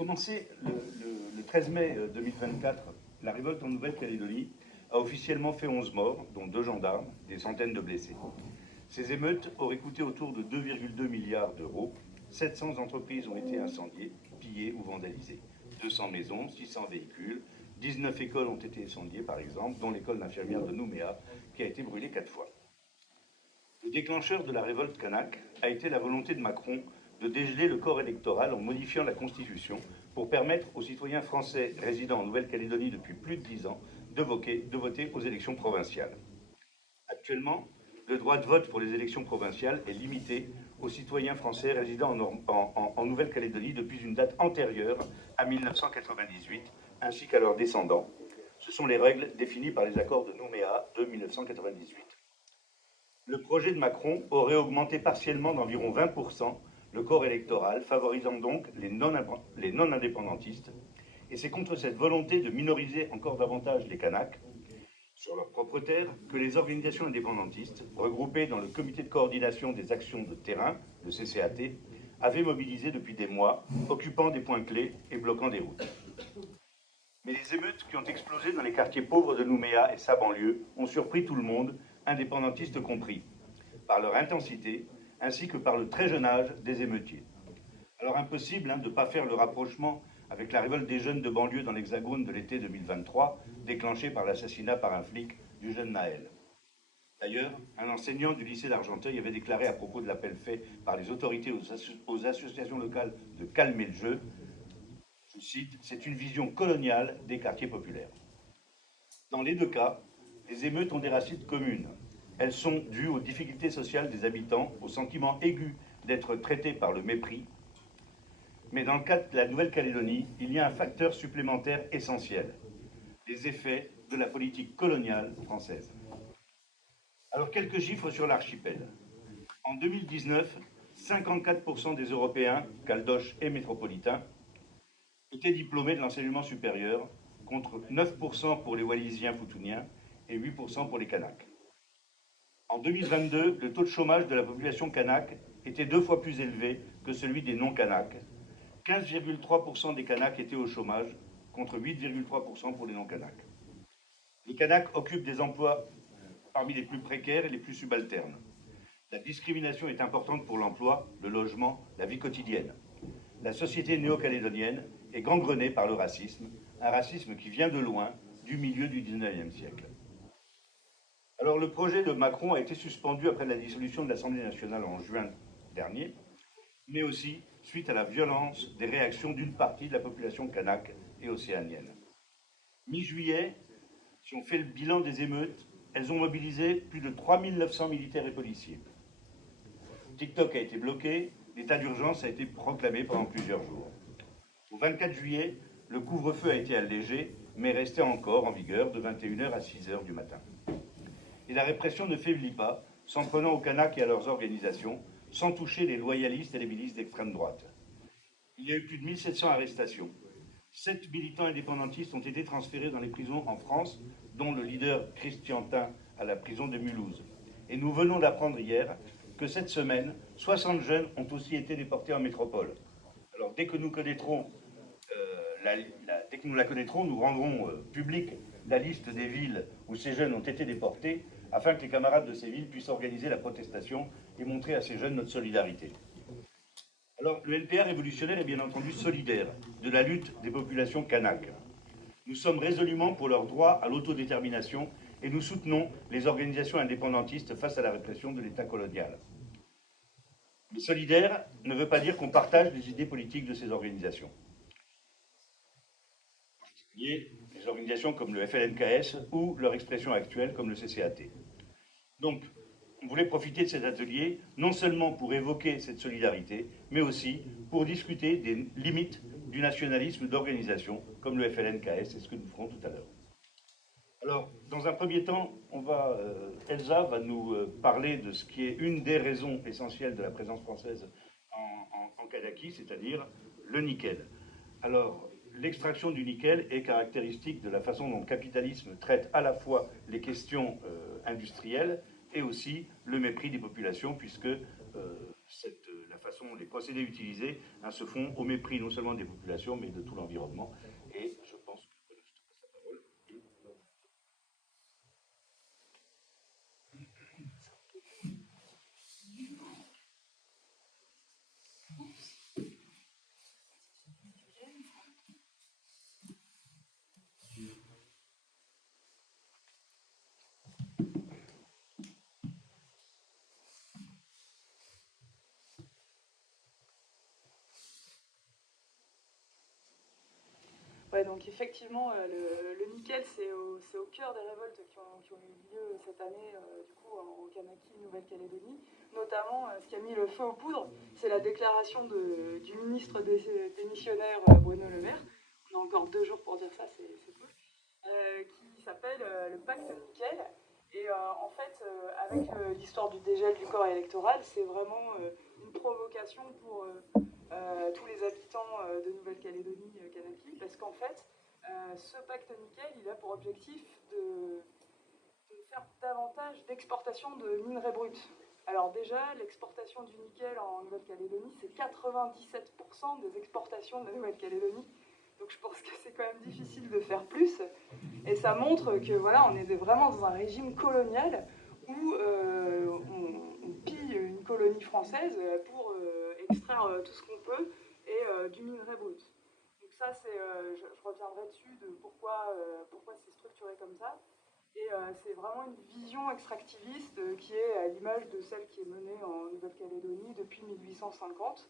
commencé le 13 mai 2024. La révolte en Nouvelle-Calédonie a officiellement fait 11 morts, dont 2 gendarmes, des centaines de blessés. Ces émeutes auraient coûté autour de 2,2 milliards d'euros. 700 entreprises ont été incendiées, pillées ou vandalisées. 200 maisons, 600 véhicules, 19 écoles ont été incendiées par exemple, dont l'école d'infirmière de Nouméa, qui a été brûlée 4 fois. Le déclencheur de la révolte kanak a été la volonté de Macron de dégeler le corps électoral en modifiant la Constitution pour permettre aux citoyens français résidant en Nouvelle-Calédonie depuis plus de 10 ans de voter aux élections provinciales. Actuellement, le droit de vote pour les élections provinciales est limité aux citoyens français résidant en Nouvelle-Calédonie depuis une date antérieure à 1998, ainsi qu'à leurs descendants. Ce sont les règles définies par les accords de Nouméa de 1998. Le projet de Macron aurait augmenté partiellement d'environ 20% le corps électoral, favorisant donc les non-indépendantistes. Et c'est contre cette volonté de minoriser encore davantage les Kanaks, sur leur propre terre, que les organisations indépendantistes, regroupées dans le Comité de coordination des actions de terrain, le CCAT, avaient mobilisé depuis des mois, occupant des points clés et bloquant des routes. Mais les émeutes qui ont explosé dans les quartiers pauvres de Nouméa et sa banlieue ont surpris tout le monde, indépendantistes compris, par leur intensité, ainsi que par le très jeune âge des émeutiers. Alors impossible de ne pas faire le rapprochement avec la révolte des jeunes de banlieue dans l'Hexagone de l'été 2023, déclenchée par l'assassinat par un flic du jeune Naël. D'ailleurs, un enseignant du lycée d'Argenteuil avait déclaré à propos de l'appel fait par les autorités aux associations locales de calmer le jeu, je cite, « c'est une vision coloniale des quartiers populaires ». Dans les deux cas, les émeutes ont des racines communes. Elles sont dues aux difficultés sociales des habitants, au sentiment aigu d'être traités par le mépris. Mais dans le cas de la Nouvelle-Calédonie, il y a un facteur supplémentaire essentiel, les effets de la politique coloniale française. Alors quelques chiffres sur l'archipel. En 2019, 54% des Européens, caldoches et métropolitains, étaient diplômés de l'enseignement supérieur, contre 9% pour les Wallisiens Futuniens et 8% pour les Kanaks. En 2022, le taux de chômage de la population kanak était 2 fois plus élevé que celui des non-kanaks. 15,3% des Kanaks étaient au chômage, contre 8,3% pour les non-Kanaks. Les Kanaks occupent des emplois parmi les plus précaires et les plus subalternes. La discrimination est importante pour l'emploi, le logement, la vie quotidienne. La société néo-calédonienne est gangrenée par le racisme, un racisme qui vient de loin, du milieu du XIXe siècle. Alors le projet de Macron a été suspendu après la dissolution de l'Assemblée nationale en juin dernier, mais aussi suite à la violence des réactions d'une partie de la population kanak et océanienne. Mi-juillet, si on fait le bilan des émeutes, elles ont mobilisé plus de 3900 militaires et policiers. TikTok a été bloqué, l'état d'urgence a été proclamé pendant plusieurs jours. Au 24 juillet, le couvre-feu a été allégé, mais restait encore en vigueur de 21h à 6h du matin. Et la répression ne faiblit pas, s'en prenant aux Kanaks et à leurs organisations, sans toucher les loyalistes et les milices d'extrême droite. Il y a eu plus de 1700 arrestations. 7 militants indépendantistes ont été transférés dans les prisons en France, dont le leader Christiantin à la prison de Mulhouse. Et nous venons d'apprendre hier que cette semaine, 60 jeunes ont aussi été déportés en métropole. Alors dès que nous connaîtrons dès que nous la connaîtrons, nous rendrons publique la liste des villes où ces jeunes ont été déportés, afin que les camarades de ces villes puissent organiser la protestation et montrer à ces jeunes notre solidarité. Alors, le LPR révolutionnaire est bien entendu solidaire de la lutte des populations kanaks. Nous sommes résolument pour leur droit à l'autodétermination et nous soutenons les organisations indépendantistes face à la répression de l'État colonial. Mais solidaire ne veut pas dire qu'on partage les idées politiques de ces organisations. En particulier, les organisations comme le FLNKS ou leur expression actuelle comme le CCAT. Donc, on voulait profiter de cet atelier, non seulement pour évoquer cette solidarité, mais aussi pour discuter des limites du nationalisme d'organisation, comme le FLNKS, c'est ce que nous ferons tout à l'heure. Alors, dans un premier temps, Elsa va nous parler de ce qui est une des raisons essentielles de la présence française en Kanaki, c'est-à-dire le nickel. Alors, l'extraction du nickel est caractéristique de la façon dont le capitalisme traite à la fois les questions industrielles et aussi le mépris des populations, puisque la façon façon, les procédés utilisés se font au mépris non seulement des populations, mais de tout l'environnement. Et je pense que voilà, je te passe la parole. Ouais, donc effectivement, le nickel, c'est au cœur des révoltes qui ont eu lieu cette année, du coup, en Kanaki, Nouvelle-Calédonie. Notamment, ce qui a mis le feu aux poudres, c'est la déclaration du ministre démissionnaire Bruno Le Maire. On a encore 2 jours pour dire ça, c'est cool. Qui s'appelle le pacte nickel. Et en fait, avec l'histoire du dégel du corps électoral, c'est vraiment une provocation pour tous les habitants de Nouvelle-Calédonie, Kanaki, parce qu'en fait, ce pacte nickel, il a pour objectif de faire davantage d'exportation de minerais bruts. Alors déjà, l'exportation du nickel en Nouvelle-Calédonie, c'est 97% des exportations de la Nouvelle-Calédonie. Donc je pense que c'est quand même difficile de faire plus. Et ça montre que voilà, on est vraiment dans un régime colonial où on pille une colonie française pour extraire tout ce qu'on peut et du minerai brut. Donc ça, je reviendrai dessus de pourquoi c'est structuré comme ça. Et c'est vraiment une vision extractiviste qui est à l'image de celle qui est menée en Nouvelle-Calédonie depuis 1850.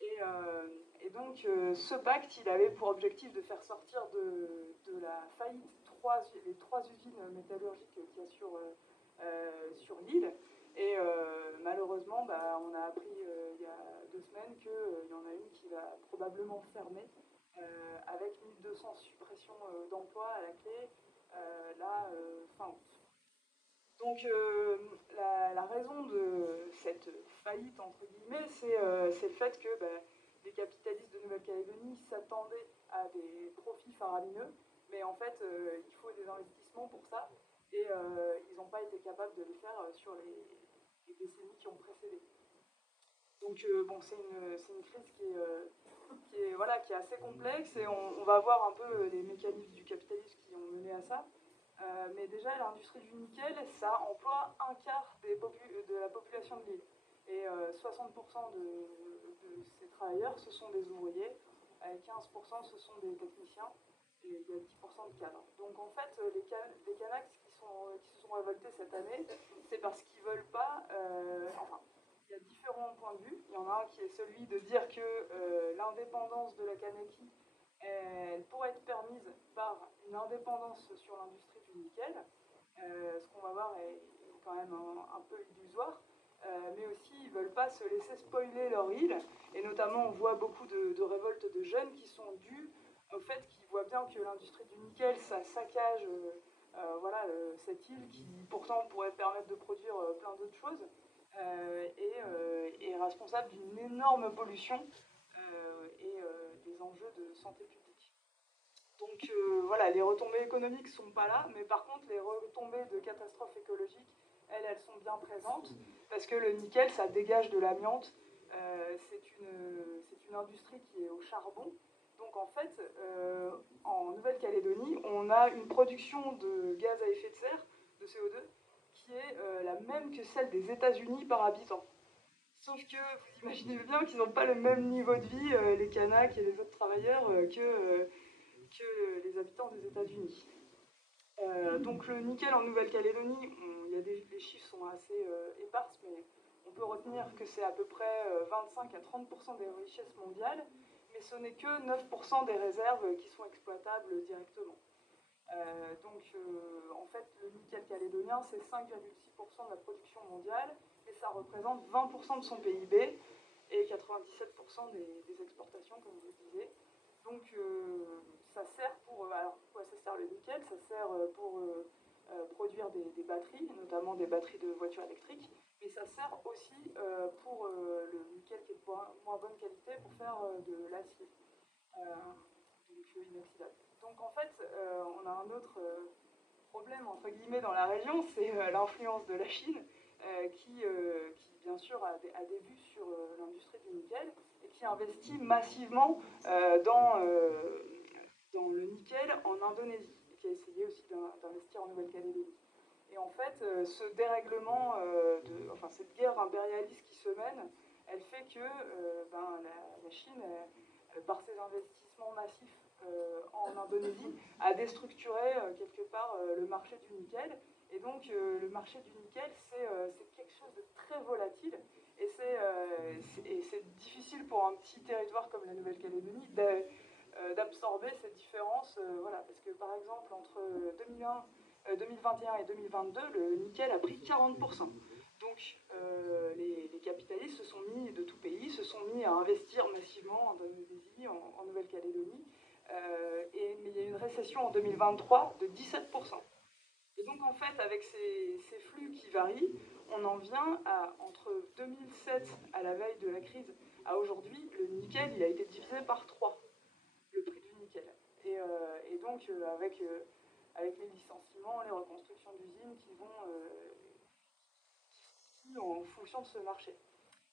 Et donc, ce pacte, il avait pour objectif de faire sortir de la faillite les 3 usines métallurgiques qu'il y a sur l'île. Et malheureusement, bah, on a appris il y a 2 semaines qu'il y en a une qui va probablement fermer, avec 1200 suppressions d'emplois à la clé, là, fin août. Donc la raison de cette faillite, entre guillemets, c'est le fait que les capitalistes de Nouvelle-Calédonie s'attendaient à des profits faramineux, mais en fait, il faut des investissements pour ça, et ils n'ont pas été capables de les faire sur les décennies qui ont précédé. Donc bon, c'est une crise voilà, qui est assez complexe, et on va voir un peu les mécanismes du capitalisme qui ont mené à ça. Mais déjà, l'industrie du nickel, ça emploie un quart de la population de l'île. Et 60% de ces travailleurs, ce sont des ouvriers, 15% ce sont des techniciens, et il y a 10% de cadres. Donc en fait, les Kanaks qui se sont révoltés cette année, c'est parce qu'ils ne veulent pas... enfin, il y a différents points de vue. Il y en a un qui est celui de dire que l'indépendance de la Kanaki, elle pourrait être permise par une indépendance sur l'industrie du nickel. Ce qu'on va voir est quand même un peu illusoire. Mais aussi, ils ne veulent pas se laisser spoiler leur île. Et notamment, on voit beaucoup de révoltes de jeunes qui sont dues au fait qu'ils voient bien que l'industrie du nickel, ça saccage voilà, cette île qui pourtant pourrait permettre de produire plein d'autres choses. Et est responsable d'une énorme pollution et des enjeux de santé publique. Donc voilà, les retombées économiques ne sont pas là, mais par contre, les retombées de catastrophes écologiques, elles sont bien présentes, parce que le nickel, ça dégage de l'amiante. C'est une industrie qui est au charbon. Donc en fait, en Nouvelle-Calédonie, on a une production de gaz à effet de serre, de CO2, qui est la même que celle des États-Unis par habitant. Sauf que vous imaginez bien qu'ils n'ont pas le même niveau de vie, les Kanaks et les autres travailleurs, que les habitants des États-Unis. Donc le nickel en Nouvelle-Calédonie, les chiffres sont assez éparses, mais on peut retenir que c'est à peu près 25 à 30% des richesses mondiales, mais ce n'est que 9% des réserves qui sont exploitables directement. En fait, le nickel calédonien, c'est 5,6% de la production mondiale, et ça représente 20% de son PIB et 97% des exportations, comme je vous disais. Donc, ça sert pour... alors, pourquoi ça sert le nickel? Ça sert pour produire des batteries, notamment des batteries de voitures électriques, mais ça sert aussi pour le nickel qui est de moins bonne qualité pour faire de l'acier. Donc, inoxydable. Donc, en fait, on a un autre problème, entre guillemets, dans la région, c'est l'influence de la Chine, qui bien sûr a des vues sur l'industrie du nickel et qui investit massivement dans le nickel en Indonésie et qui a essayé aussi d'investir en Nouvelle-Calédonie. Et en fait, ce dérèglement, enfin cette guerre impérialiste qui se mène, elle fait que la Chine, par ses investissements massifs en Indonésie, a déstructuré quelque part le marché du nickel. Et donc le marché du nickel, c'est quelque chose de très volatile. Et c'est difficile pour un petit territoire comme la Nouvelle-Calédonie d'absorber ces différences. Voilà, parce que par exemple, entre 2021 et 2022, le nickel a pris 40%. Donc les capitalistes se sont mis, de tout pays, se sont mis à investir massivement en Indonésie, en Nouvelle-Calédonie. Mais il y a eu une récession en 2023 de 17%. Et donc en fait, avec ces flux qui varient, on en vient à, entre 2007, à la veille de la crise, à aujourd'hui, le nickel, il a été divisé par 3, le prix du nickel. Et donc avec les licenciements, les reconstructions d'usines qui vont en fonction de ce marché.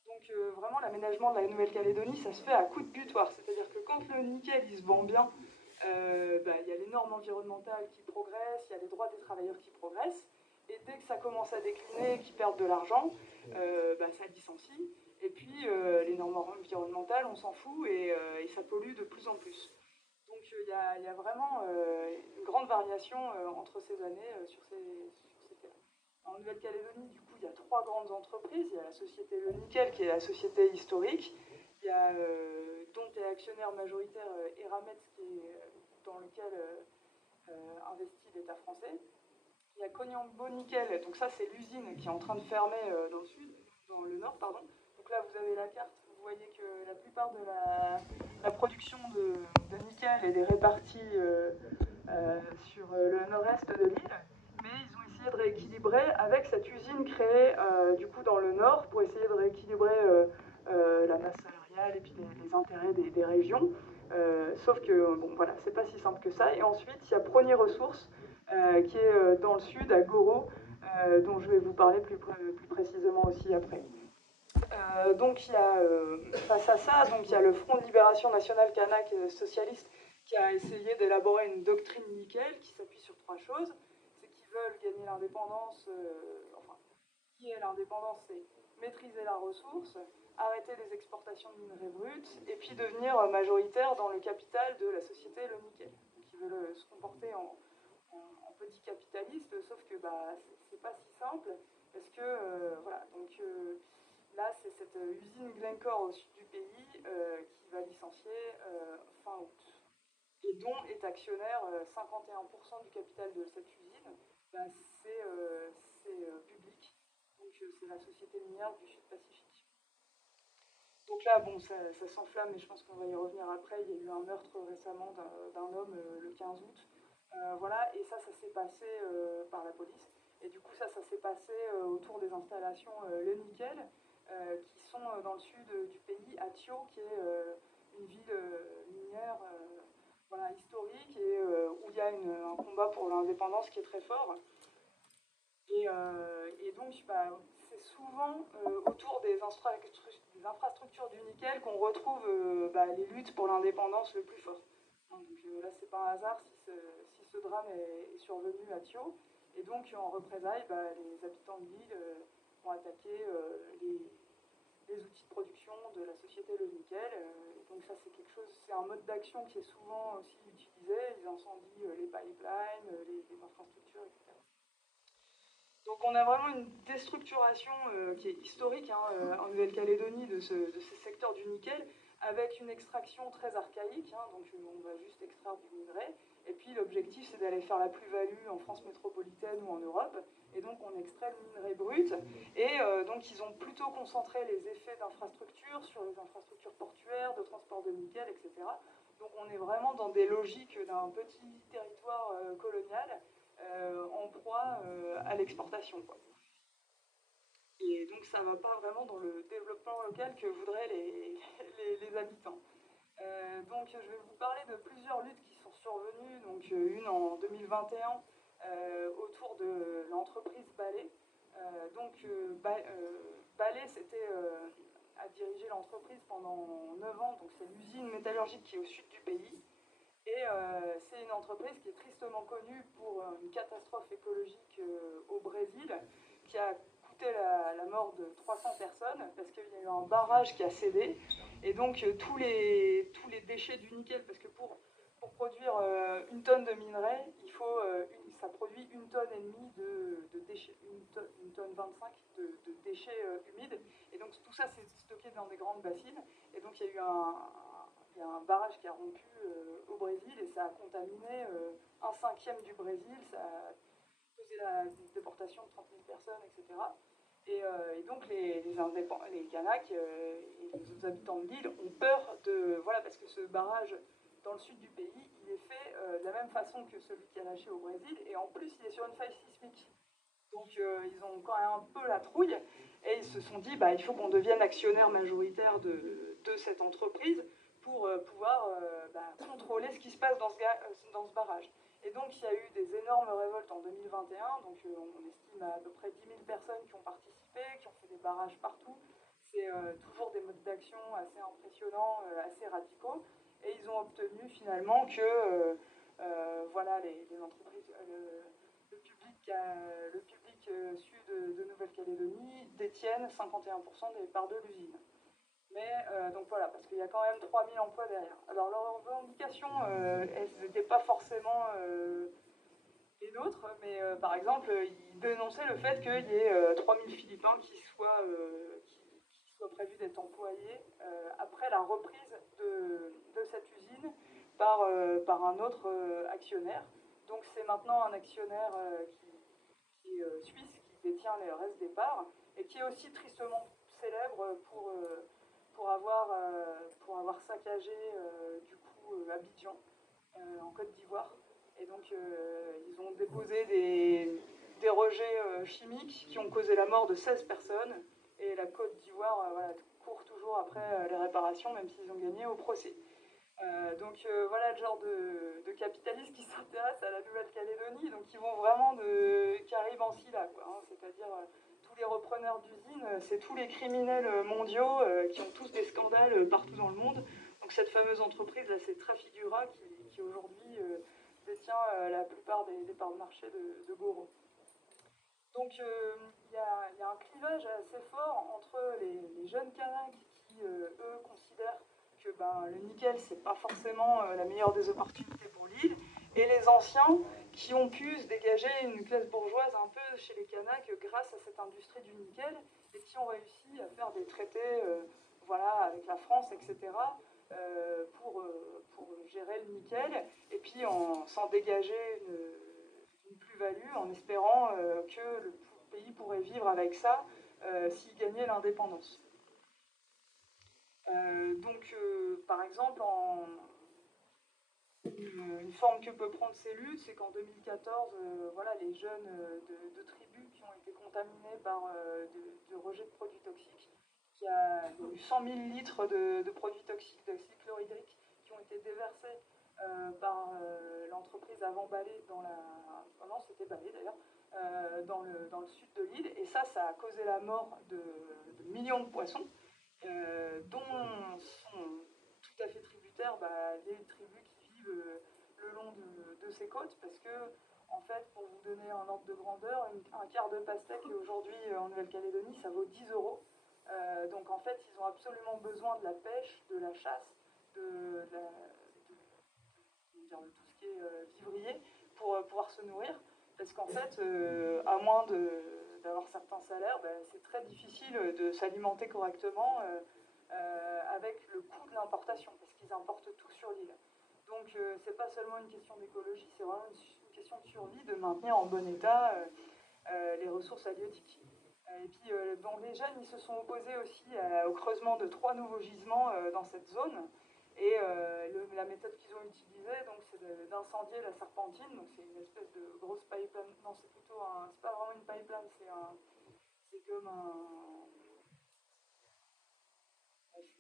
Donc vraiment, l'aménagement de la Nouvelle-Calédonie, ça se fait à coup de butoir. C'est-à-dire que quand le nickel, il se vend bien, y a les normes environnementales qui progressent, il y a les droits des travailleurs qui progressent, et dès que ça commence à décliner, qu'ils perdent de l'argent, ça licencie, et puis les normes environnementales, on s'en fout, et ça pollue de plus en plus. Donc il y a vraiment une grande variation entre ces années sur ces cas. En Nouvelle-Calédonie, du coup, il y a 3 grandes entreprises. Il y a la société Le Nickel, qui est la société historique. Il y a dont est actionnaire majoritaire Eramet, dans lequel investit l'État français. Il y a Koniambo Nickel, donc ça c'est l'usine qui est en train de fermer dans le nord, pardon. Donc là vous avez la carte, vous voyez que la plupart de la production de nickel est répartie sur le nord-est de l'île, mais ils ont essayé de rééquilibrer avec cette usine créée du coup dans le nord pour essayer de rééquilibrer la masse salariale et puis les intérêts des régions. Sauf que bon voilà, c'est pas si simple que ça. Et ensuite il y a Prony Ressources qui est dans le sud, à Goro, dont je vais vous parler plus précisément aussi après. Donc il y a, face à ça, donc il y a le Front de Libération Nationale Kanak socialiste qui a essayé d'élaborer une doctrine nickel qui s'appuie sur 3 choses. C'est qu'ils veulent gagner l'indépendance, qui est l'indépendance, c'est maîtriser la ressource, arrêter les exportations de minerais bruts, et puis devenir majoritaire dans le capital de la société Le Nickel. Donc ils veulent se comporter en petit capitaliste, sauf que c'est pas si simple, parce que voilà, donc là c'est cette usine Glencore au sud du pays qui va licencier fin août, et dont est actionnaire 51% du capital de cette usine, c'est public, donc c'est la société minière du Sud-Pacifique. Donc là, bon, ça s'enflamme, mais je pense qu'on va y revenir après. Il y a eu un meurtre récemment d'un homme le 15 août. Voilà, et ça s'est passé par la police. Et du coup, ça s'est passé autour des installations Le Nickel, qui sont dans le sud du pays, à Thio, qui est une ville minière voilà, historique, et où il y a un combat pour l'indépendance qui est très fort. Et donc, c'est souvent autour des infrastructures du nickel qu'on retrouve les luttes pour l'indépendance le plus fort. Donc là, c'est pas un hasard si ce drame est survenu à Thio. Et donc, en représailles, les habitants de l'île ont attaqué les outils de production de la société Le Nickel. Donc ça, c'est un mode d'action qui est souvent aussi utilisé. Ils incendient les pipelines, les infrastructures, etc. Donc on a vraiment une déstructuration qui est historique en Nouvelle-Calédonie de ce secteur du nickel, avec une extraction très archaïque, donc on va juste extraire du minerai, et puis l'objectif c'est d'aller faire la plus-value en France métropolitaine ou en Europe, et donc on extrait le minerai brut, et donc ils ont plutôt concentré les effets d'infrastructures sur les infrastructures portuaires, de transport de nickel, etc. Donc on est vraiment dans des logiques d'un petit territoire colonial, en proie à l'exportation. Et donc ça ne va pas vraiment dans le développement local que voudraient les habitants. Donc je vais vous parler de plusieurs luttes qui sont survenues, donc une en 2021 autour de l'entreprise Ballet, Ballet a dirigé l'entreprise pendant 9 ans, donc c'est l'usine métallurgique qui est au sud du pays. Et c'est une entreprise qui est tristement connue pour une catastrophe écologique au Brésil, qui a coûté la mort de 300 personnes, parce qu'il y a eu un barrage qui a cédé. Et donc tous les déchets du nickel, parce que pour produire 1 tonne de minerai, ça produit 1,5 tonne de déchets, 1,25 tonne de déchets humides. Et donc tout ça, c'est stocké dans des grandes bassines. Et donc il y a eu un barrage qui a rompu au Brésil et ça a contaminé 1/5 du Brésil. Ça a causé la déportation de 30 000 personnes, etc. Et donc les Kanaks et les autres habitants de l'île ont peur parce que ce barrage dans le sud du pays, il est fait de la même façon que celui qui a lâché au Brésil, et en plus il est sur une faille sismique. Donc ils ont quand même un peu la trouille, et ils se sont dit, il faut qu'on devienne actionnaire majoritaire de cette entreprise pour pouvoir contrôler ce qui se passe dans ce barrage. Et donc il y a eu des énormes révoltes en 2021, donc on estime à peu près 10 000 personnes qui ont participé, qui ont fait des barrages partout. C'est toujours des modes d'action assez impressionnants, assez radicaux. Et ils ont obtenu finalement que les entreprises, le public sud de Nouvelle-Calédonie détiennent 51% des parts de l'usine. Mais donc voilà, parce qu'il y a quand même 3000 emplois derrière. Alors leurs revendications, elles n'étaient pas forcément les nôtres, mais par exemple, ils dénonçaient le fait qu'il y ait 3000 Philippins qui soient prévus d'être employés après la reprise de cette usine par un autre actionnaire. Donc c'est maintenant un actionnaire qui est suisse, qui détient les restes des parts, et qui est aussi tristement célèbre pour avoir saccagé du coup Abidjan en Côte d'Ivoire. Et donc ils ont déposé des rejets chimiques qui ont causé la mort de 16 personnes, et la Côte d'Ivoire court toujours après les réparations, même s'ils ont gagné au procès. Voilà le genre de capitalistes qui s'intéressent à la Nouvelle-Calédonie, donc ils vont vraiment qui arrivent en Scylla, c'est-à-dire tous les repreneurs d'usines, c'est tous les criminels mondiaux qui ont tous des scandales partout dans le monde. Donc cette fameuse entreprise, là, c'est Trafigura qui aujourd'hui détient la plupart des parts de marché de Goro. Donc il y a un clivage assez fort entre les jeunes Kanaks qui, eux, considèrent que le nickel, c'est pas forcément la meilleure des opportunités pour l'île, et les anciens qui ont pu se dégager une classe bourgeoise un peu chez les Kanaks grâce à cette industrie du nickel, et qui ont réussi à faire des traités avec la France, etc., pour gérer le nickel, et puis s'en dégager une plus-value en espérant que le pays pourrait vivre avec ça s'il gagnait l'indépendance. Par exemple, une forme que peut prendre ces luttes, c'est qu'en 2014, les jeunes de tribus qui ont été contaminés par de rejets de produits toxiques, il y a eu 100 000 litres de produits toxiques, d'acide chlorhydrique, qui ont été déversés par l'entreprise avant Ballet non, c'était Ballet d'ailleurs, dans le sud de l'île, et ça a causé la mort de millions de poissons, dont sont tout à fait tributaires les tribus qui vivent le long de ces côtes, parce que, en fait, pour vous donner un ordre de grandeur, un quart de pastèque aujourd'hui en Nouvelle-Calédonie, ça vaut 10 euros. Donc en fait, ils ont absolument besoin de la pêche, de la chasse, de tout ce qui est vivrier pour pouvoir se nourrir, parce qu'en fait, à moins d'avoir certains salaires, c'est très difficile de s'alimenter correctement avec le coût de l'importation, parce qu'ils importent tout sur l'île. Donc c'est pas seulement une question d'écologie, c'est vraiment une question de survie, de maintenir en bon état les ressources halieutiques. Et puis les jeunes, ils se sont opposés aussi au creusement de 3 nouveaux gisements dans cette zone. Et la méthode qu'ils ont utilisée, c'est d'incendier la serpentine. Donc c'est une espèce de grosse pipeline. Non, c'est pas vraiment une pipeline, c'est comme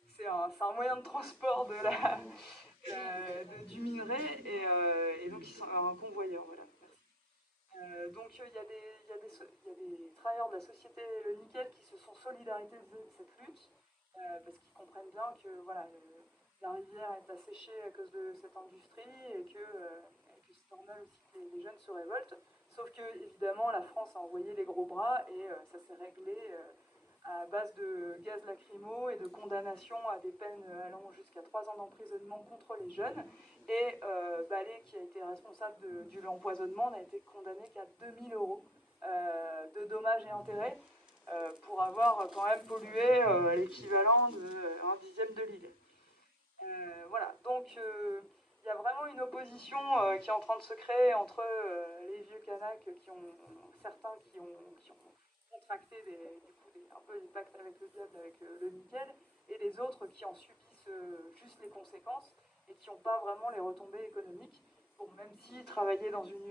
c'est un moyen de transport du minerai, et donc ils sont un convoyeur, voilà. Donc il y a des travailleurs de la société Le Nickel qui se sont solidarisés de cette lutte, parce qu'ils comprennent bien que voilà, la rivière est asséchée à cause de cette industrie et que c'est normal aussi que les jeunes se révoltent. Sauf que évidemment la France a envoyé les gros bras et ça s'est réglé à base de gaz lacrymo et de condamnation à des peines allant jusqu'à 3 ans d'emprisonnement contre les jeunes. Et Ballet, qui a été responsable de l'empoisonnement, n'a été condamné qu'à 2000 euros de dommages et intérêts pour avoir quand même pollué l'équivalent d'un dixième de l'île. Voilà, donc il y a vraiment une opposition qui est en train de se créer entre les vieux canaques certains qui ont contracté un peu des pactes avec le diable, avec le nickel, et les autres qui en subissent juste les conséquences et qui n'ont pas vraiment les retombées économiques. Bon, même si travailler dans une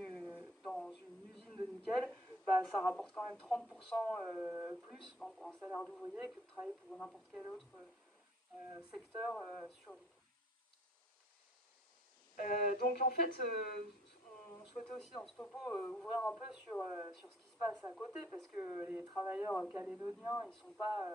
usine de nickel, bah, ça rapporte quand même 30% plus pour un salaire d'ouvrier que de travailler pour n'importe quel autre secteur sur l'île. Donc en fait, on souhaitait aussi dans ce topo ouvrir un peu sur ce qui se passe à côté, parce que les travailleurs calédoniens, ils ne sont pas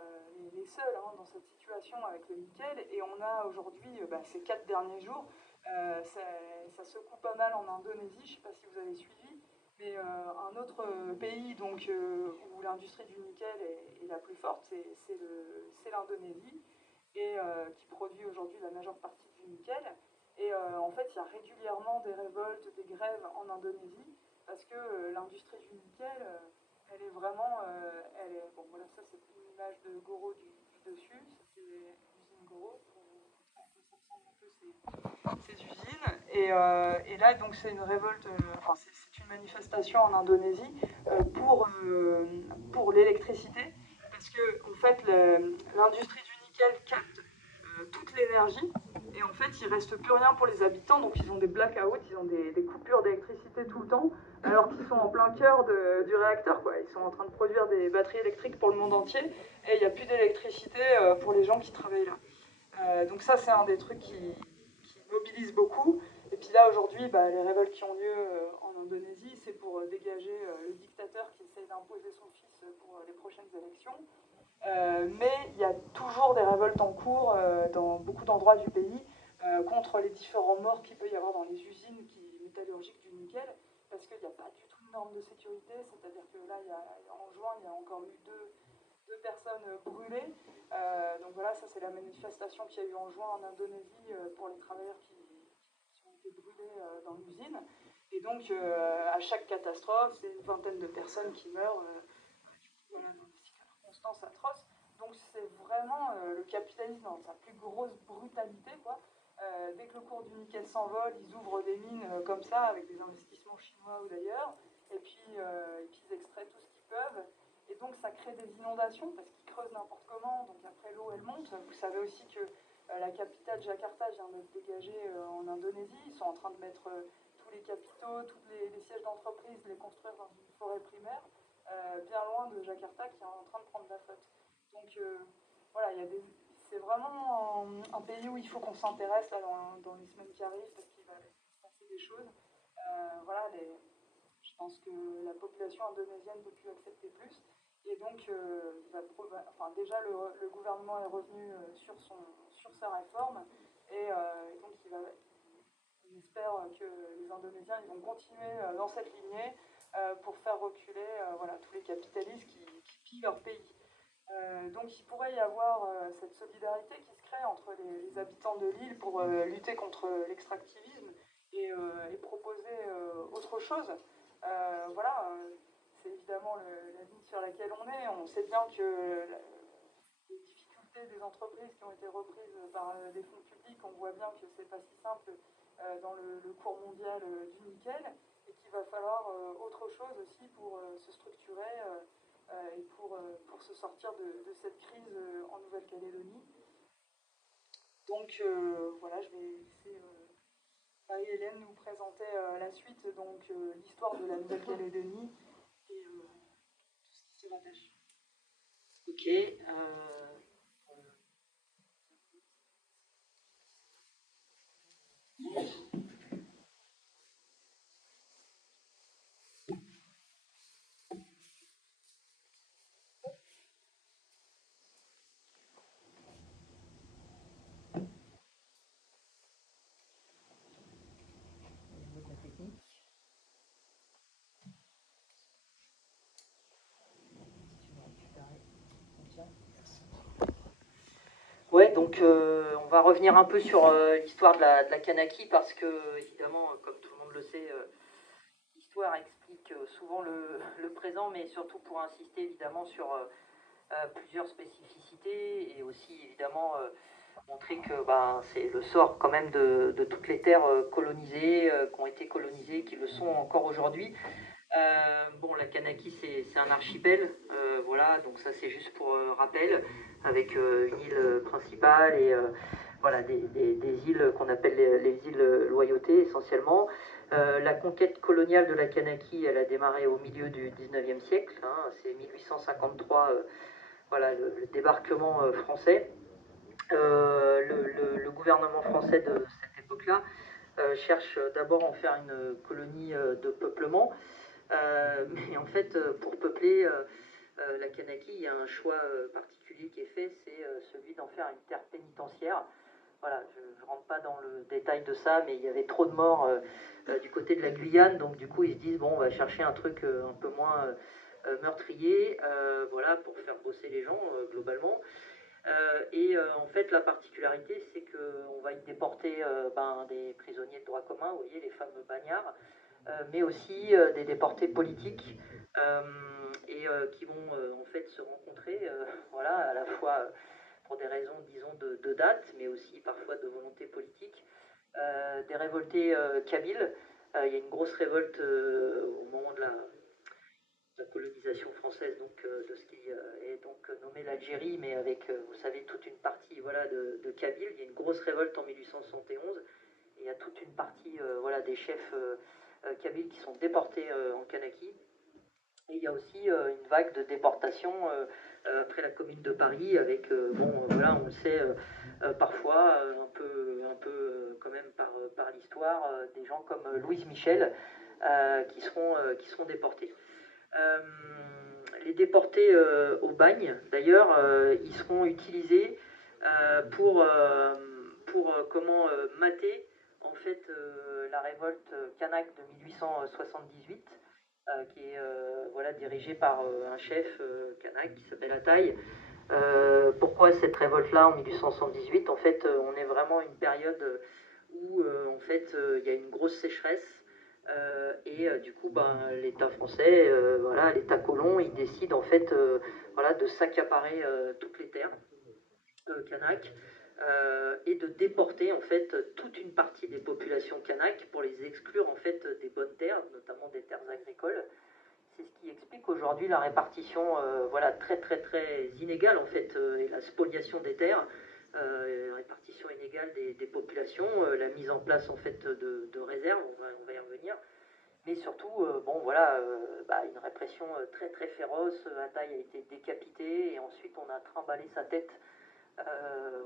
les seuls dans cette situation avec le nickel, et on a aujourd'hui, ces 4 derniers jours, ça secoue pas mal en Indonésie, je ne sais pas si vous avez suivi, mais un autre pays donc, où l'industrie du nickel est la plus forte, c'est l'Indonésie, et qui produit aujourd'hui la majeure partie du nickel. Et en fait, il y a régulièrement des révoltes, des grèves en Indonésie, parce que l'industrie du nickel, elle est vraiment... bon, voilà, ça c'est une image de Goro du dessus, c'est l'usine Goro, ça ressemble un peu ces usines. Et là, donc, c'est une révolte, enfin, c'est une manifestation en Indonésie pour l'électricité, parce que, en fait, l'industrie du nickel capte toute l'énergie, et en fait, il ne reste plus rien pour les habitants, donc ils ont des blackouts, ils ont des coupures d'électricité tout le temps, alors qu'ils sont en plein cœur du réacteur, quoi. Ils sont en train de produire des batteries électriques pour le monde entier, et il n'y a plus d'électricité pour les gens qui travaillent là. Donc ça, c'est un des trucs qui mobilise beaucoup. Et puis là, aujourd'hui, les révoltes qui ont lieu en Indonésie, c'est pour dégager le dictateur qui essaye d'imposer son fils pour les prochaines élections. Mais il y a toujours des révoltes en cours dans beaucoup d'endroits du pays contre les différents morts qu'il peut y avoir dans les usines métallurgiques du nickel, parce qu'il n'y a pas du tout de normes de sécurité, c'est-à-dire que là, en juin, il y a encore eu deux personnes brûlées. Donc voilà, ça c'est la manifestation qu'il y a eu en juin en Indonésie pour les travailleurs qui ont été brûlés dans l'usine. Et donc, à chaque catastrophe, c'est une vingtaine de personnes qui meurent. Voilà, dans des circonstances atroces. Donc c'est vraiment le capitalisme dans sa plus grosse brutalité, quoi. Dès que le cours du nickel s'envole, ils ouvrent des mines comme ça, avec des investissements chinois ou d'ailleurs, et puis ils extraient tout ce qu'ils peuvent. Et donc ça crée des inondations, parce qu'ils creusent n'importe comment, donc après l'eau elle monte. Vous savez aussi que la capitale Jakarta vient d'être dégagée en Indonésie. Ils sont en train de mettre tous les capitaux, tous les sièges d'entreprise, les construire dans une forêt primaire. Bien loin de Jakarta qui est en train de prendre la flotte. Donc voilà, c'est vraiment un pays où il faut qu'on s'intéresse là, dans les semaines qui arrivent, parce qu'il va se passer des choses. Voilà, je pense que la population indonésienne ne peut plus accepter plus. Et donc, déjà, le gouvernement est revenu sur sa réforme. Et donc, on espère que les Indonésiens ils vont continuer dans cette lignée pour faire reculer tous les capitalistes qui pillent leur pays. Donc il pourrait y avoir cette solidarité qui se crée entre les habitants de l'île pour lutter contre l'extractivisme et proposer autre chose. C'est évidemment la ligne sur laquelle on est. On sait bien que les difficultés des entreprises qui ont été reprises par des fonds publics, on voit bien que c'est pas si simple dans le cours mondial du nickel, et qu'il va falloir autre chose aussi pour se structurer et pour se sortir de cette crise en Nouvelle-Calédonie. Donc voilà, je vais laisser Marie-Hélène nous présenter la suite, donc l'histoire de la Nouvelle-Calédonie et tout ce qui s'y rattache. Ok. va revenir un peu sur l'histoire de la Kanaki parce que, évidemment, comme tout le monde le sait, l'histoire explique souvent le présent, mais surtout pour insister évidemment sur plusieurs spécificités et aussi évidemment montrer que c'est le sort quand même de toutes les terres colonisées, qui ont été colonisées, qui le sont encore aujourd'hui. Bon, la Kanaki, c'est un archipel, voilà, donc ça c'est juste pour rappel, avec une île principale et voilà, des îles qu'on appelle les îles Loyauté essentiellement. La conquête coloniale de la Kanaki, elle a démarré au milieu du 19e siècle, hein, c'est 1853, voilà, le débarquement français. Le gouvernement français de cette époque-là cherche d'abord à en faire une colonie de peuplement. Mais en fait, pour peupler la Kanaki, il y a un choix particulier qui est fait, c'est celui d'en faire une terre pénitentiaire. Voilà, je ne rentre pas dans le détail de ça, mais il y avait trop de morts du côté de la Guyane, donc du coup ils se disent, bon, on va chercher un truc un peu moins meurtrier, voilà, pour faire bosser les gens globalement. En fait, la particularité, c'est qu'on va y déporter des prisonniers de droit commun, vous voyez, les fameux bagnards, mais aussi des déportés politiques qui vont en fait se rencontrer, voilà, à la fois pour des raisons, disons, de date, mais aussi parfois de volonté politique. Des révoltés kabyles. Il y a une grosse révolte au moment de la colonisation française, donc de ce qui est donc nommé l'Algérie, mais avec, vous savez, toute une partie voilà, de Kabyles. Il y a une grosse révolte en 1871, et il y a toute une partie voilà, des chefs kabyles qui sont déportés en Kanaki. Et il y a aussi une vague de déportation après la Commune de Paris, avec, voilà, on le sait, parfois, quand même par l'histoire, des gens comme Louise Michel qui seront déportés. Les déportés au bagne, d'ailleurs, ils seront utilisés pour mater en fait la révolte kanak de 1878, qui est voilà, dirigée par un chef kanak qui s'appelle Ataï. Pourquoi cette révolte-là en 1878? En fait, on est vraiment une période où en fait il y a une grosse sécheresse. Du coup, l'État français, voilà, l'État colon, il décide en fait voilà, de s'accaparer toutes les terres kanak et de déporter en fait toute une partie des populations kanak pour les exclure en fait des bonnes terres, notamment des terres agricoles. C'est ce qui explique aujourd'hui la répartition voilà, très très très inégale en fait et la spoliation des terres. La répartition inégale des populations, la mise en place en fait de réserves, on va y revenir, mais surtout une répression très très féroce. Ataï a été décapité et ensuite on a trimballé sa tête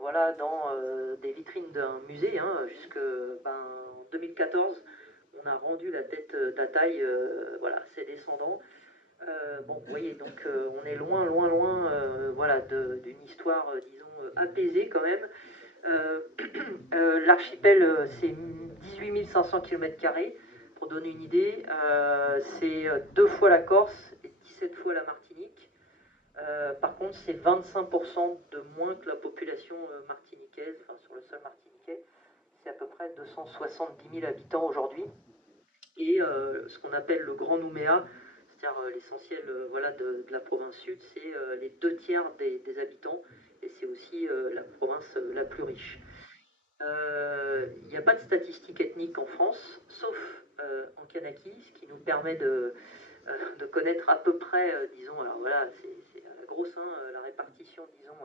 voilà, dans des vitrines d'un musée jusque en 2014. On a rendu la tête d'Ataï voilà, ses descendants. Vous voyez, donc on est loin, loin, loin voilà, d'une histoire, disons, apaisée quand même. L'archipel, c'est 18 500 km². Pour donner une idée, c'est 2 fois la Corse et 17 fois la Martinique. Par contre, c'est 25% de moins que la population martiniquaise, enfin sur le sol martiniquais. C'est à peu près 270 000 habitants aujourd'hui. Et ce qu'on appelle le Grand Nouméa, c'est-à-dire l'essentiel voilà, de la province sud, c'est les 2 tiers des habitants, et c'est aussi la province la plus riche. Il n'y a pas de statistiques ethniques en France, sauf en Kanaki, ce qui nous permet de connaître à peu près, disons, alors voilà, c'est à la grosse, la répartition, disons,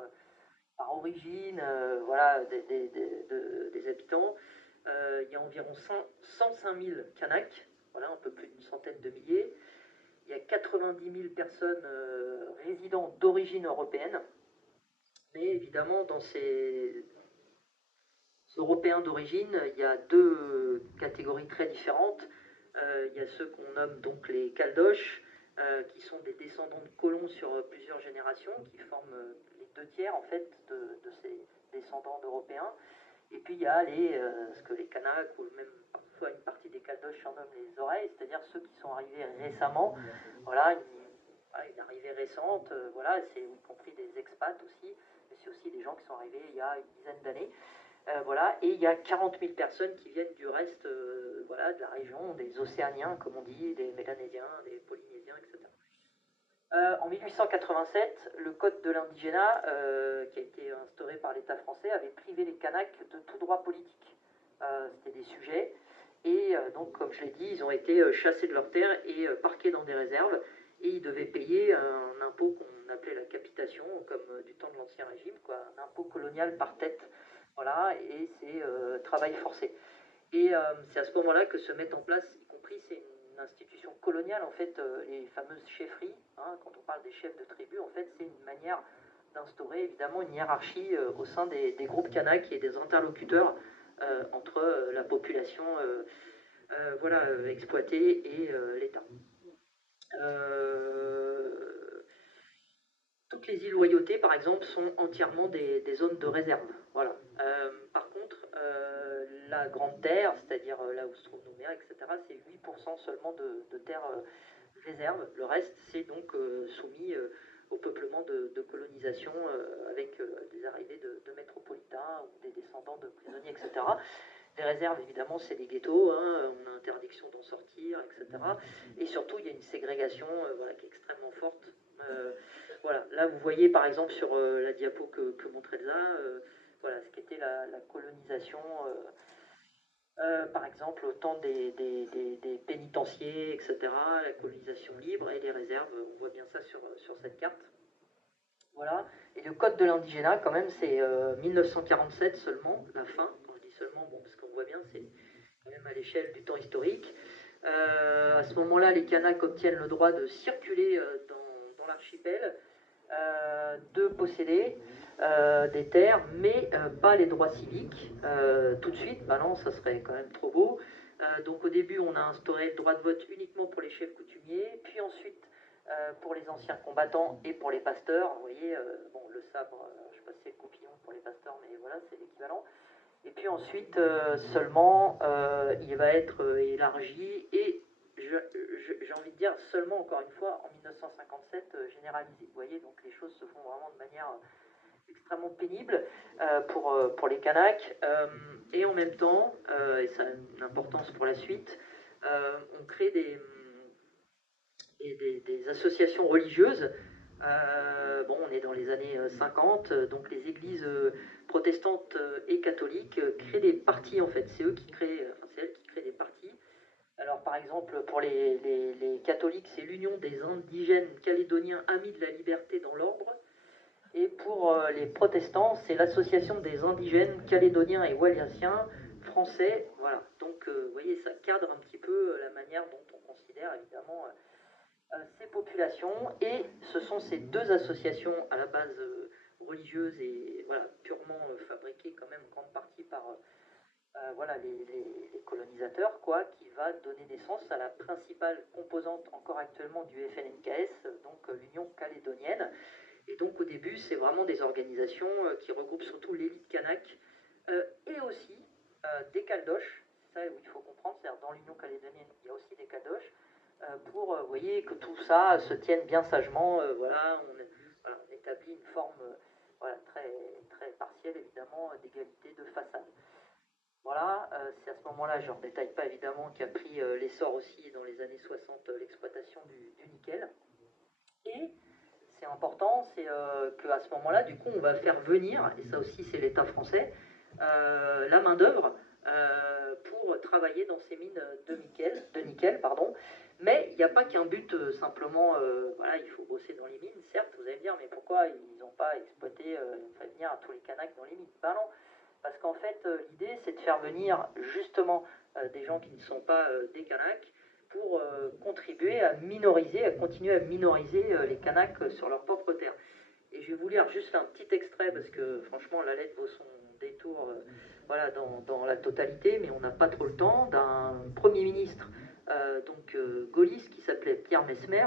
par origine, voilà, des habitants. Il y a environ 105 000 Kanaks, voilà, un peu plus d'une centaine de milliers. Il y a 90 000 personnes résidant d'origine européenne. Mais évidemment, dans ces Européens d'origine, il y a 2 catégories très différentes. Il y a ceux qu'on nomme donc les Caldoches, qui sont des descendants de colons sur plusieurs générations, qui forment les 2 tiers en fait de ces descendants d'Européens. Et puis il y a ce que les Kanaks ou même parfois une partie des Caldoches surnomment les oreilles, c'est-à-dire ceux qui sont arrivés récemment. Voilà, une arrivée récente, voilà, c'est y compris des expats aussi, mais c'est aussi des gens qui sont arrivés il y a une dizaine d'années. Voilà, et il y a 40 000 personnes qui viennent du reste voilà, de la région, des Océaniens, comme on dit, des Mélanésiens, des Polynésiens, etc. En 1887, le Code de l'indigénat, qui a été instauré par l'État français, avait privé les Kanaks de tout droit politique. C'était des sujets. Et donc, comme je l'ai dit, ils ont été chassés de leurs terres et parqués dans des réserves. Et ils devaient payer un impôt qu'on appelait la capitation, comme du temps de l'Ancien Régime, quoi, un impôt colonial par tête. Voilà, et c'est travail forcé. Et c'est à ce moment-là que se mettent en place, y compris, c'est une institution coloniale, en fait, les fameuses chefferies, hein, quand on parle des chefs de tribu, en fait, c'est une manière d'instaurer évidemment une hiérarchie au sein des groupes Kanaks et des interlocuteurs entre la population voilà, exploitée et l'État. Toutes les îles Loyauté, par exemple, sont entièrement des zones de réserve. Voilà. Par contre, la Grande Terre, c'est-à-dire là où se trouve Nouméa, etc., c'est 8% seulement de terres réserve. Le reste, c'est donc soumis au peuplement de colonisation avec des arrivées de métropolitains ou des descendants de prisonniers, etc. Les réserves, évidemment, c'est des ghettos, hein, on a interdiction d'en sortir, etc. Et surtout, il y a une ségrégation voilà, qui est extrêmement forte. Voilà. Là, vous voyez, par exemple, sur la diapo que montrait Elsa, voilà, ce qu'était la colonisation, par exemple, au temps des pénitenciers, etc., la colonisation libre et les réserves, on voit bien ça sur cette carte. Voilà. Et le code de l'indigénat, quand même, c'est 1947 seulement, la fin. Quand je dis seulement, bon, parce qu'on voit bien, c'est quand même à l'échelle du temps historique. À ce moment-là, les Kanaks obtiennent le droit de circuler dans l'archipel, de posséder des terres, mais pas les droits civiques. Tout de suite, bah non, ça serait quand même trop beau. Donc au début, on a instauré le droit de vote uniquement pour les chefs coutumiers, puis ensuite pour les anciens combattants et pour les pasteurs. Vous voyez, bon, le sabre, je ne sais pas si c'est le coupillon pour les pasteurs, mais voilà, c'est l'équivalent. Et puis ensuite, seulement, il va être élargi et j'ai envie de dire seulement, encore une fois, en 1957, généralisé. Vous voyez, donc les choses se font vraiment de manière extrêmement pénible pour les Kanaks. Et en même temps, et ça a une importance pour la suite, on crée des associations religieuses. Bon, on est dans les années 50, donc les églises protestantes et catholiques créent des partis en fait. C'est eux qui créent, enfin c'est elles qui créent des partis. Alors par exemple pour les catholiques, c'est l'Union des indigènes calédoniens amis de la liberté dans l'ordre. Et pour les protestants, c'est l'association des indigènes calédoniens et wallisiens français. Voilà. Donc vous voyez, ça cadre un petit peu la manière dont on considère évidemment ces populations, et ce sont ces deux associations à la base religieuse et voilà, purement fabriquées quand même en grande partie par voilà, les colonisateurs, quoi, qui va donner naissance à la principale composante encore actuellement du FNNKS, donc l'Union calédonienne. Et donc au début, c'est vraiment des organisations qui regroupent surtout l'élite kanak et aussi des caldoches. C'est ça où il faut comprendre, c'est-à-dire dans l'Union calédonienne, il y a aussi des caldoches pour, vous voyez, que tout ça se tienne bien sagement. Voilà, on établit une forme voilà, très, très partielle, évidemment, d'égalité de façade. Voilà, c'est à ce moment-là, je ne détaille pas évidemment, qui a pris l'essor aussi dans les années 60, l'exploitation du nickel. Et c'est important, c'est qu'à ce moment-là, du coup, on va faire venir, et ça aussi c'est l'État français, la main-d'œuvre pour travailler dans ces mines de nickel, pardon. Mais il n'y a pas qu'un but simplement, voilà, il faut bosser dans les mines, certes, vous allez me dire, mais pourquoi ils n'ont pas exploité, fait venir tous les Kanaks dans les mines? Ben non, parce qu'en fait, l'idée c'est de faire venir justement des gens qui ne sont pas des Kanaks, pour contribuer à minoriser, à continuer à minoriser les Kanaks sur leur propre terre. Et je vais vous lire juste un petit extrait, parce que franchement, la lettre vaut son détour voilà, dans la totalité, mais on n'a pas trop le temps, d'un Premier ministre, donc gaulliste, qui s'appelait Pierre Messmer,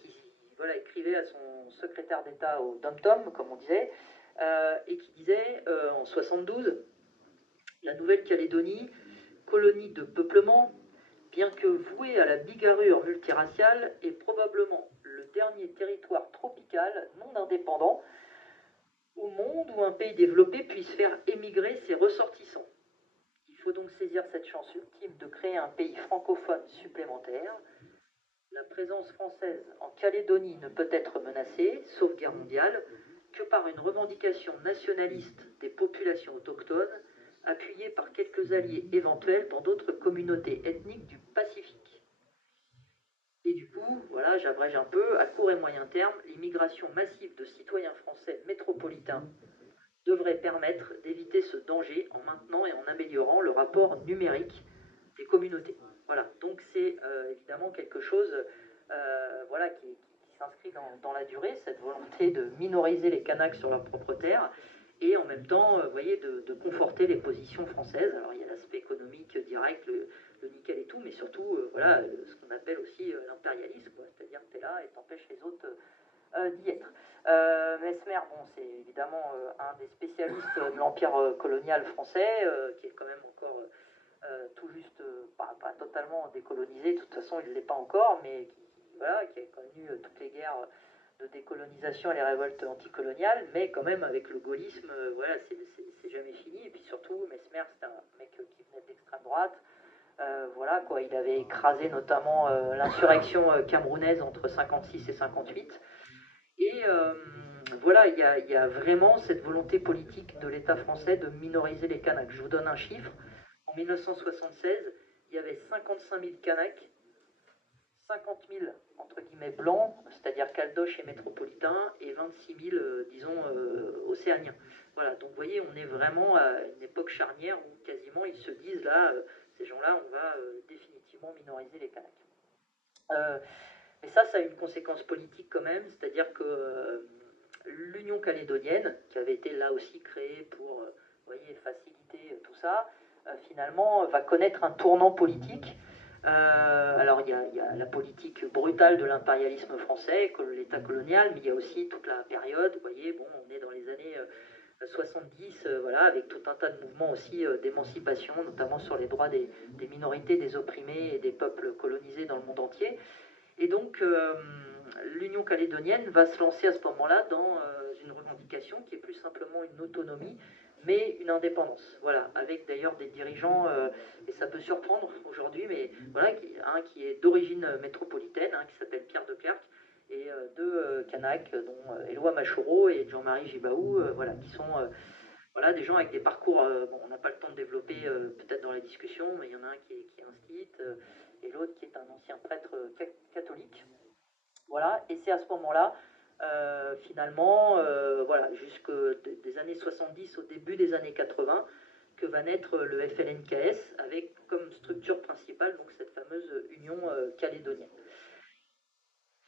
qui voilà, écrivait à son secrétaire d'État au Dom-Tom, comme on disait, et qui disait en 72, la Nouvelle-Calédonie, colonie de peuplement, bien que voué à la bigarrure multiraciale, est probablement le dernier territoire tropical non indépendant au monde où un pays développé puisse faire émigrer ses ressortissants. Il faut donc saisir cette chance ultime de créer un pays francophone supplémentaire. La présence française en Calédonie ne peut être menacée, sauf guerre mondiale, que par une revendication nationaliste des populations autochtones, appuyée par quelques alliés éventuels dans d'autres communautés ethniques du Pacifique. Et du coup, voilà, j'abrège un peu, à court et moyen terme, l'immigration massive de citoyens français métropolitains devrait permettre d'éviter ce danger en maintenant et en améliorant le rapport numérique des communautés. Voilà, donc c'est évidemment quelque chose voilà, qui s'inscrit dans la durée, cette volonté de minoriser les Kanaks sur leur propre terre et en même temps, vous voyez, de conforter les positions françaises. Alors il y a l'aspect économique direct, le nickel et tout, mais surtout, voilà, ce qu'on appelle aussi l'impérialisme, c'est-à-dire que tu es là et t'empêches les autres d'y être. Mesmer, bon, c'est évidemment un des spécialistes de l'empire colonial français, qui est quand même encore tout juste, pas totalement décolonisé, de toute façon il ne l'est pas encore, mais voilà, qui a connu toutes les guerres de décolonisation et les révoltes anticoloniales, mais quand même avec le gaullisme, voilà, c'est jamais fini. Et puis surtout, Mesmer, c'est un mec qui venait d'extrême droite. Voilà, quoi, il avait écrasé notamment l'insurrection camerounaise entre 56 et 58. Et voilà, il y a vraiment cette volonté politique de l'État français de minoriser les Kanaks. Je vous donne un chiffre. En 1976, il y avait 55 000 Kanaks, 50 000 entre guillemets blancs, c'est-à-dire caldoches et métropolitains, et 26 000, disons, océaniens. Voilà, donc vous voyez, on est vraiment à une époque charnière où quasiment ils se disent là, ces gens-là, on va définitivement minoriser les Kanaks. Mais ça a une conséquence politique quand même, c'est-à-dire que l'Union calédonienne, qui avait été là aussi créée pour vous voyez, faciliter tout ça, finalement va connaître un tournant politique. Alors il y a la politique brutale de l'impérialisme français, l'État colonial, mais il y a aussi toute la période, vous voyez, bon, on est dans les années 70, voilà, avec tout un tas de mouvements aussi d'émancipation, notamment sur les droits des minorités, des opprimés et des peuples colonisés dans le monde entier. Et donc, l'Union calédonienne va se lancer à ce moment-là dans une revendication qui est plus simplement une autonomie, mais une indépendance. Voilà, avec d'ailleurs des dirigeants, et ça peut surprendre aujourd'hui, mais voilà, un qui est d'origine métropolitaine, qui s'appelle Pierre de Clercq, et deux Kanaks, dont Éloi Machoro et Jean-Marie Gibaou, voilà, qui sont voilà, des gens avec des parcours, bon, on n'a pas le temps de développer peut-être dans la discussion, mais il y en a un qui est instite, et l'autre qui est un ancien prêtre catholique. Voilà, et c'est à ce moment-là, finalement, voilà, jusque des années 70 au début des années 80, que va naître le FLNKS avec comme structure principale donc cette fameuse Union calédonienne.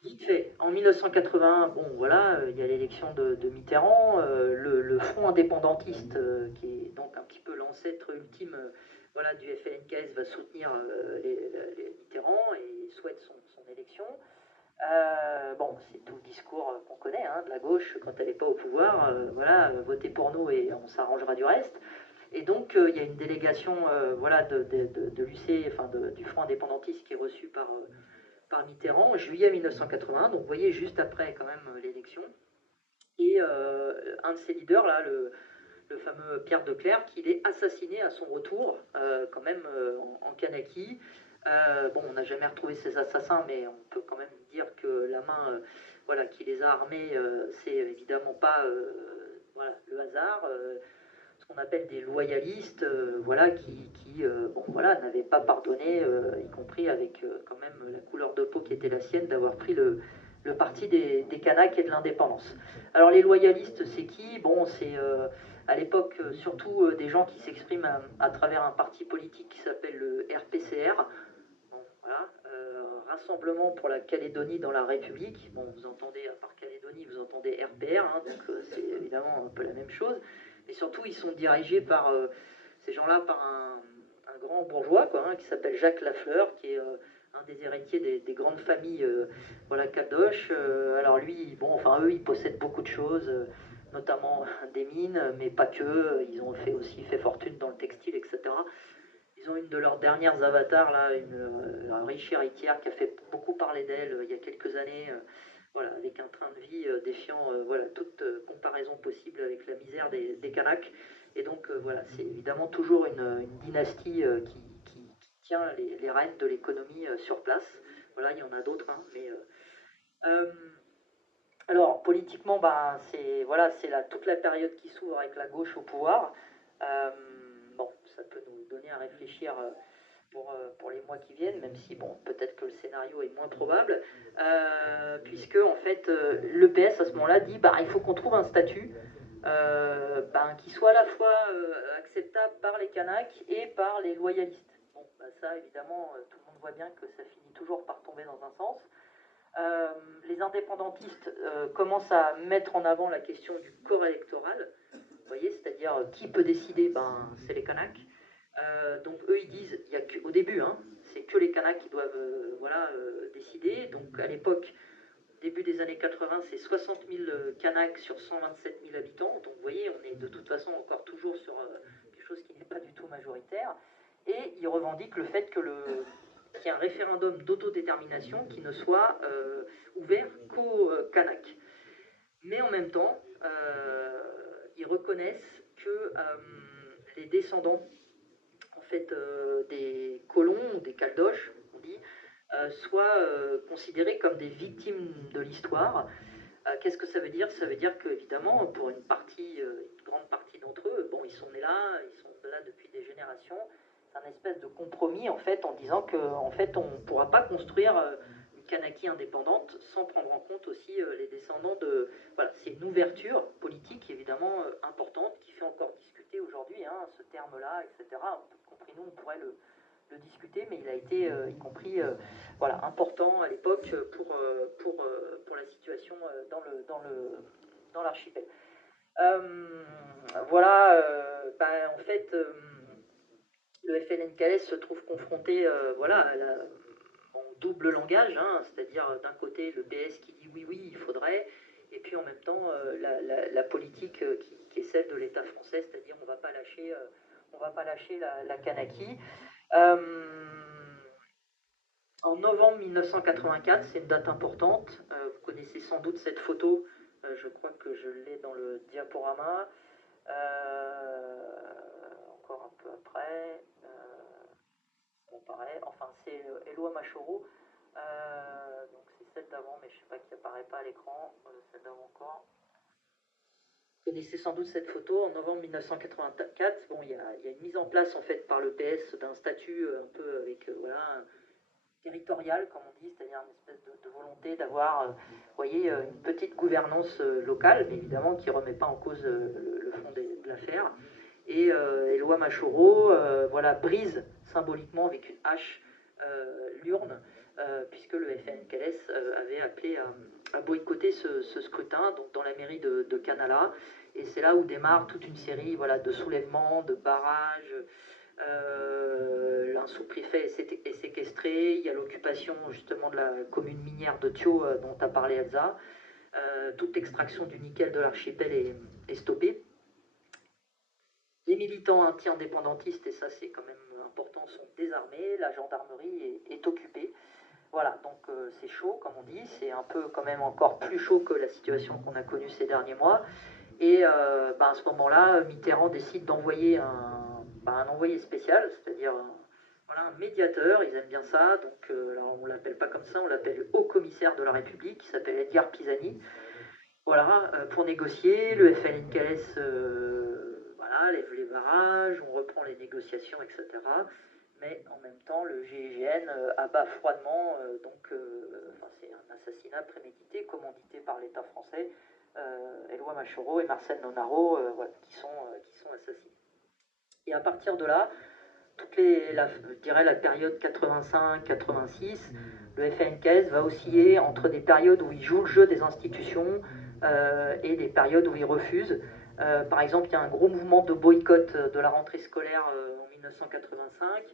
Vite fait, en 1981, bon voilà, il y a l'élection de Mitterrand, le Front indépendantiste, qui est donc un petit peu l'ancêtre ultime voilà, du FLNKS, va soutenir les Mitterrand et souhaite son élection. Bon, c'est tout le discours qu'on connaît de la gauche quand elle n'est pas au pouvoir. Voilà, votez pour nous et on s'arrangera du reste. Et donc, il y a une délégation voilà, de l'UC, enfin du Front indépendantiste qui est reçue par Mitterrand en juillet 1981. Donc, vous voyez, juste après quand même l'élection. Et un de ses leaders, là, le fameux Pierre de Clercq, il est assassiné à son retour, quand même en Kanaki. Bon, on n'a jamais retrouvé ces assassins, mais on peut quand même dire que la main voilà, qui les a armés, c'est évidemment pas voilà, le hasard. Ce qu'on appelle des loyalistes, voilà, qui bon, voilà, n'avaient pas pardonné, y compris avec quand même la couleur de peau qui était la sienne, d'avoir pris le parti des Kanaks et de l'indépendance. Alors les loyalistes, c'est qui? Bon, c'est à l'époque surtout des gens qui s'expriment à travers un parti politique qui s'appelle le RPCR. Bon, voilà, Rassemblement pour la Calédonie dans la République. Bon, vous entendez, à part Calédonie, vous entendez RPR, donc c'est évidemment un peu la même chose. Mais surtout, ils sont dirigés par ces gens-là, par un grand bourgeois, quoi, qui s'appelle Jacques Lafleur, qui est un des héritiers des grandes familles voilà, kadosh. Alors lui, bon, enfin eux, ils possèdent beaucoup de choses, notamment des mines, mais pas que. Ils ont aussi fait fortune dans le textile, etc. Ils ont une de leurs dernières avatars, là, une riche héritière qui a fait beaucoup parler d'elle il y a quelques années, voilà, avec un train de vie défiant voilà, toute comparaison possible avec la misère des Kanaks. Et donc voilà, c'est évidemment toujours une dynastie qui tient les rênes de l'économie sur place. Voilà, il y en a d'autres, hein, mais alors politiquement, ben, c'est voilà, toute la période qui s'ouvre avec la gauche au pouvoir. Euh, bon, ça peut nous donner à réfléchir pour les mois qui viennent, même si bon, peut-être que le scénario est moins probable, puisque en fait le PS à ce moment-là dit bah, il faut qu'on trouve un statut ben, qui soit à la fois acceptable par les Kanaks et par les loyalistes. Bon, bah, ça évidemment, tout le monde voit bien que ça finit toujours par tomber dans un sens. Les indépendantistes commencent à mettre en avant la question du corps électoral, vous voyez, c'est-à-dire qui peut décider, ben, c'est les Kanaks. Donc eux ils disent, il y a que, au début, hein, c'est que les Kanaks qui doivent voilà, décider. Donc à l'époque, début des années 80, c'est 60 000 Kanaks sur 127 000 habitants. Donc vous voyez, on est de toute façon encore toujours sur quelque chose qui n'est pas du tout majoritaire. Et ils revendiquent le fait qu'il y ait un référendum d'autodétermination qui ne soit ouvert qu'aux Kanaks. Mais en même temps, ils reconnaissent que les descendants en fait, des colons, des caldoches, on dit, soient considérés comme des victimes de l'histoire. Qu'est-ce que ça veut dire? Ça veut dire qu'évidemment, pour une grande partie d'entre eux, bon, ils sont nés là, ils sont là depuis des générations. C'est un espèce de compromis en fait, en disant qu'en fait, on ne pourra pas construire une Kanaki indépendante sans prendre en compte aussi les descendants de. Voilà, c'est une ouverture politique évidemment importante qui fait encore discuter aujourd'hui, hein, ce terme-là, etc. Y compris nous, on pourrait le discuter, mais il a été, y compris, voilà, important à l'époque pour la situation dans l'archipel. Voilà, ben, en fait, le FLNKS se trouve confronté voilà, en double langage, hein, c'est-à-dire d'un côté le PS qui dit oui, oui, il faudrait, et puis en même temps la politique qui est celle de l'État français, c'est-à-dire on ne va pas lâcher la Kanaki. En novembre 1984, c'est une date importante. Vous connaissez sans doute cette photo. Je crois que je l'ai dans le diaporama. Encore un peu après. Ça apparaît. Enfin, c'est Eloi Machoro. Donc c'est celle d'avant, mais je ne sais pas qui apparaît pas à l'écran. Celle d'avant encore. Vous connaissez sans doute cette photo. En novembre 1984, bon, il y a une mise en place en fait par le PS d'un statut un peu avec voilà, territorial, comme on dit, c'est-à-dire une espèce de volonté d'avoir, vous voyez, une petite gouvernance locale, mais évidemment qui ne remet pas en cause le fond de l'affaire. Et Eloi Machoro voilà, brise symboliquement avec une hache l'urne, puisque le FNKS avait appelé à boycotter ce scrutin donc dans la mairie de Canala. Et c'est là où démarre toute une série voilà, de soulèvements, de barrages. Un sous-préfet est séquestré, il y a l'occupation justement de la commune minière de Thio dont a parlé Elsa. Toute l'extraction du nickel de l'archipel est stoppée. Les militants anti-indépendantistes, et ça c'est quand même important, sont désarmés, la gendarmerie est occupée. Voilà, donc c'est chaud comme on dit, c'est un peu quand même encore plus chaud que la situation qu'on a connue ces derniers mois. Et ben à ce moment-là, Mitterrand décide d'envoyer un envoyé spécial, c'est-à-dire voilà, un médiateur, ils aiment bien ça, donc alors on ne l'appelle pas comme ça, on l'appelle le haut commissaire de la République, qui s'appelle Edgar Pisani. Voilà, pour négocier, le FLNKS voilà, lève les barrages, on reprend les négociations, etc. Mais en même temps, le GIGN abat froidement, enfin, c'est un assassinat prémédité, commandité par l'État français, Eloi Machoro et Marcel Nonaro, voilà, qui sont assassinés. Et à partir de là, je dirais la période 85-86, le FNKS va osciller entre des périodes où il joue le jeu des institutions et des périodes où il refuse. Par exemple, il y a un gros mouvement de boycott de la rentrée scolaire en 1985.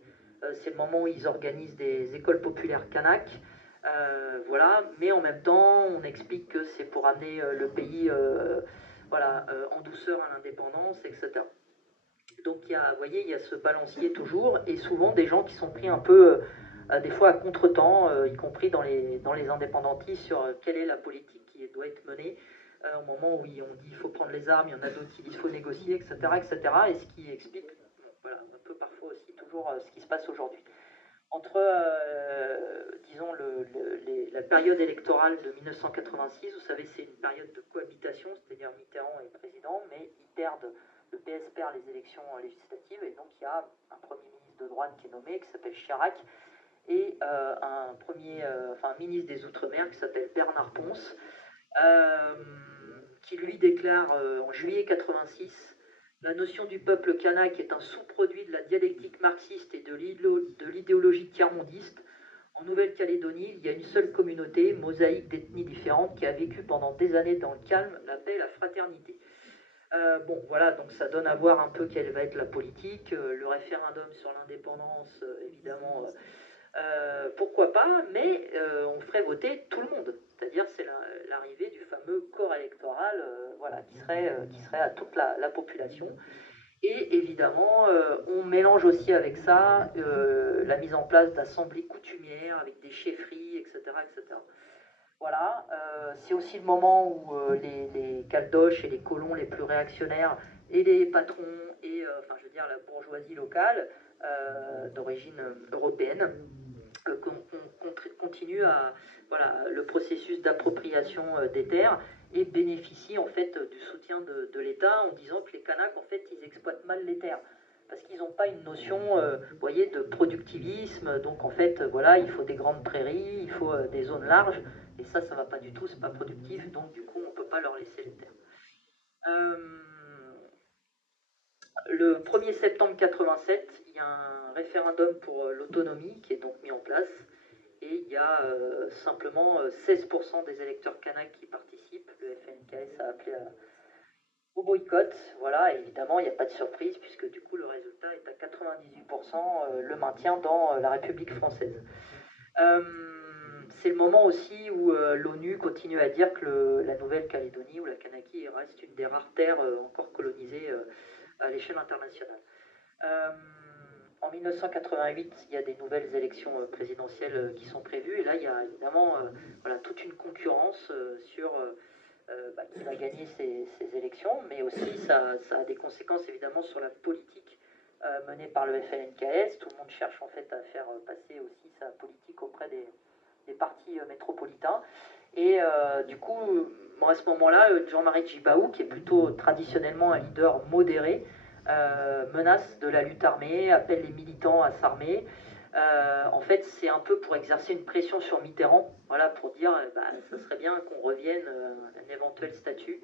C'est le moment où ils organisent des écoles populaires kanak. Voilà, mais en même temps, on explique que c'est pour amener le pays voilà, en douceur à l'indépendance, etc. Donc, vous voyez, il y a ce balancier toujours, et souvent des gens qui sont pris un peu des fois à contre-temps, y compris dans les indépendantistes, sur quelle est la politique qui doit être menée. Au moment où on dit qu'il faut prendre les armes, il y en a d'autres qui disent qu'il faut négocier, etc., etc. Et ce qui explique voilà, un peu parfois aussi toujours ce qui se passe aujourd'hui. Entre, disons, la période électorale de 1986, vous savez, c'est une période de cohabitation, c'est-à-dire Mitterrand est président, mais le PS perd les élections législatives, et donc il y a un Premier ministre de droite qui est nommé, qui s'appelle Chirac, et un ministre des Outre-mer qui s'appelle Bernard Ponce, qui lui déclare en juillet 86 la notion du peuple kanak est un sous-produit de la dialectique marxiste et de l'idéologie tiers-mondiste. En Nouvelle-Calédonie, il y a une seule communauté, mosaïque d'ethnies différentes, qui a vécu pendant des années dans le calme, la paix et la fraternité. Bon, voilà, donc ça donne à voir un peu quelle va être la politique. Le référendum sur l'indépendance, évidemment, pourquoi pas, mais on ferait voter tout le monde. C'est-à-dire c'est l'arrivée du fameux corps électoral voilà, qui serait à toute la population. Et évidemment, on mélange aussi avec ça la mise en place d'assemblées coutumières avec des chefferies, etc. etc. Voilà, c'est aussi le moment où les caldoches et les colons les plus réactionnaires et les patrons et je veux dire la bourgeoisie locale d'origine européenne continue le processus d'appropriation des terres et bénéficie en fait du soutien de l'État en disant que les Kanaks en fait ils exploitent mal les terres parce qu'ils n'ont pas une notion vous voyez, de productivisme, donc en fait voilà, il faut des grandes prairies, il faut des zones larges, et ça va pas du tout, c'est pas productif, donc du coup on peut pas leur laisser les terres. Le 1er septembre 87, il y a un référendum pour l'autonomie qui est donc mis en place, et il y a simplement 16% des électeurs kanaks qui participent. Le FNKS a appelé au boycott. Voilà, et évidemment, il n'y a pas de surprise, puisque du coup, le résultat est à 98% le maintien dans la République française. C'est le moment aussi où l'ONU continue à dire que la Nouvelle-Calédonie ou la Kanaky reste une des rares terres encore colonisées à l'échelle internationale. En 1988, il y a des nouvelles élections présidentielles qui sont prévues, et là, il y a évidemment toute une concurrence sur qui va gagner ces élections, mais aussi ça a des conséquences évidemment sur la politique menée par le FLNKS. Tout le monde cherche en fait à faire passer aussi sa politique auprès des partis métropolitains. Et du coup, à ce moment-là, Jean-Marie Djibaou, qui est plutôt traditionnellement un leader modéré, menace de la lutte armée, appelle les militants à s'armer. En fait, c'est un peu pour exercer une pression sur Mitterrand, voilà, pour dire ça serait bien qu'on revienne à un éventuel statut.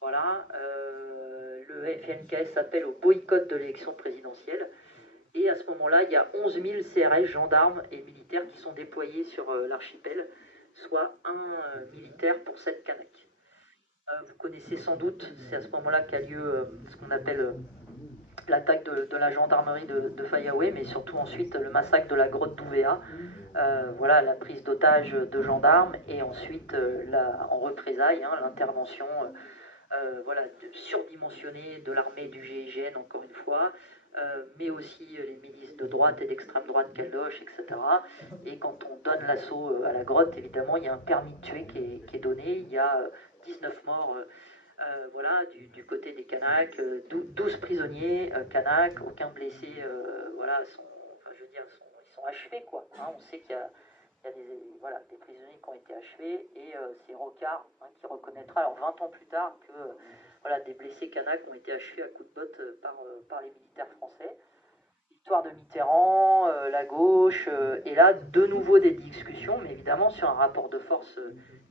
Voilà, le FNKS appelle au boycott de l'élection présidentielle. Et à ce moment-là, il y a 11 000 CRS, gendarmes et militaires qui sont déployés sur l'archipel, soit un militaire pour 7 Kanaks. Vous connaissez sans doute, c'est à ce moment-là qu'a lieu ce qu'on appelle l'attaque de la gendarmerie de Fayaoué, mais surtout ensuite le massacre de la grotte d'Ouvéa, voilà, la prise d'otages de gendarmes, et ensuite en représailles, l'intervention voilà, surdimensionnée de l'armée du GIGN, encore une fois, mais aussi les milices de droite et d'extrême droite caldoche, etc. Et quand on donne l'assaut à la grotte, évidemment, il y a un permis de tuer qui est donné, il y a 19 morts voilà, du côté des Kanaks, 12 prisonniers Kanaks, aucun blessé, voilà, ils sont achevés, quoi. On sait qu'il y a des prisonniers qui ont été achevés, et c'est Rocard qui reconnaîtra, alors 20 ans plus tard, que voilà, des blessés Kanaks ont été achevés à coups de botte par les militaires français. Victoire de Mitterrand, la gauche, et là, de nouveau des discussions, mais évidemment sur un rapport de force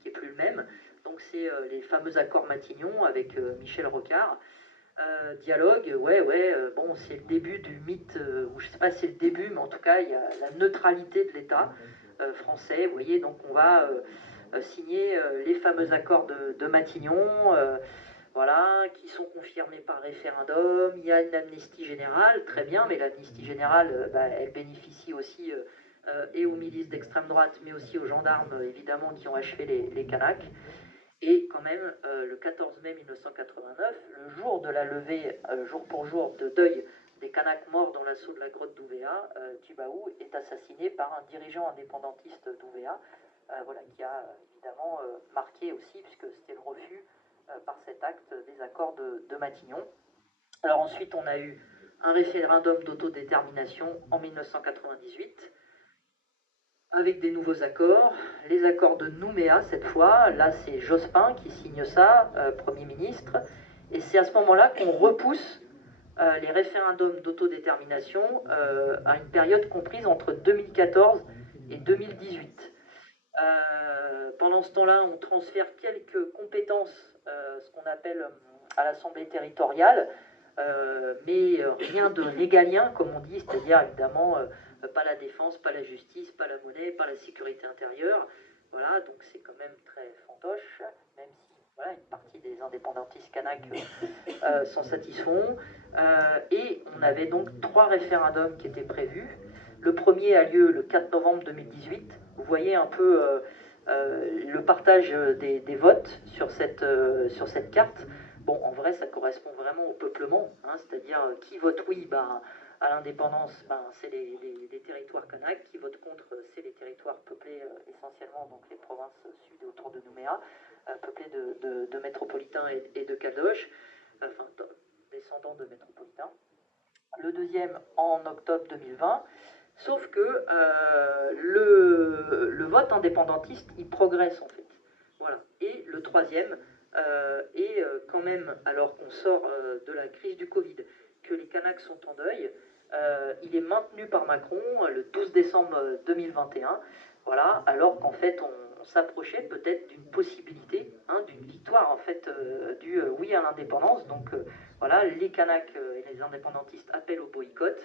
qui n'est plus le même. Donc c'est les fameux accords Matignon avec Michel Rocard. Dialogue, bon, c'est le début du mythe, ou je ne sais pas si c'est le début, mais en tout cas, il y a la neutralité de l'État français. Vous voyez, donc on va signer les fameux accords de Matignon, voilà, qui sont confirmés par référendum. Il y a une amnistie générale, très bien, mais l'amnistie générale, elle bénéficie aussi et aux milices d'extrême droite, mais aussi aux gendarmes, évidemment, qui ont achevé les Kanaks. Et quand même, le 14 mai 1989, le jour de la levée, jour pour jour, de deuil des Kanaks morts dans l'assaut de la grotte d'Ouvéa, Djibaou est assassiné par un dirigeant indépendantiste d'Ouvéa, voilà, qui a évidemment marqué aussi, puisque c'était le refus par cet acte des accords de Matignon. Alors ensuite, on a eu un référendum d'autodétermination en 1998, avec des nouveaux accords, les accords de Nouméa cette fois. Là, c'est Jospin qui signe ça, Premier ministre, et c'est à ce moment-là qu'on repousse les référendums d'autodétermination à une période comprise entre 2014 et 2018. Pendant ce temps-là, on transfère quelques compétences, ce qu'on appelle à l'Assemblée territoriale, mais rien de régalien, comme on dit, c'est-à-dire évidemment pas la défense, pas la justice, pas la monnaie, pas la sécurité intérieure. Voilà, donc c'est quand même très fantoche, même si voilà, une partie des indépendantistes kanaks s'en satisfont. Et on avait donc 3 référendums qui étaient prévus. Le premier a lieu le 4 novembre 2018. Vous voyez un peu le partage des votes sur cette carte. Bon, en vrai, ça correspond vraiment au peuplement, hein, c'est-à-dire qui vote oui à l'indépendance, c'est les territoires kanaks, qui vote contre, c'est les territoires peuplés essentiellement, donc les provinces sud et autour de Nouméa, peuplés de métropolitains et de kadosh, enfin descendants de métropolitains. Le deuxième en octobre 2020, sauf que le vote indépendantiste, il progresse en fait. Voilà. Et le troisième est quand même, alors qu'on sort de la crise du Covid, que les Kanaks sont en deuil, il est maintenu par Macron le 12 décembre 2021, voilà, alors qu'en fait on s'approchait peut-être d'une possibilité, hein, d'une victoire en fait du oui à l'indépendance. Donc voilà, les Kanaks et les indépendantistes appellent au boycott,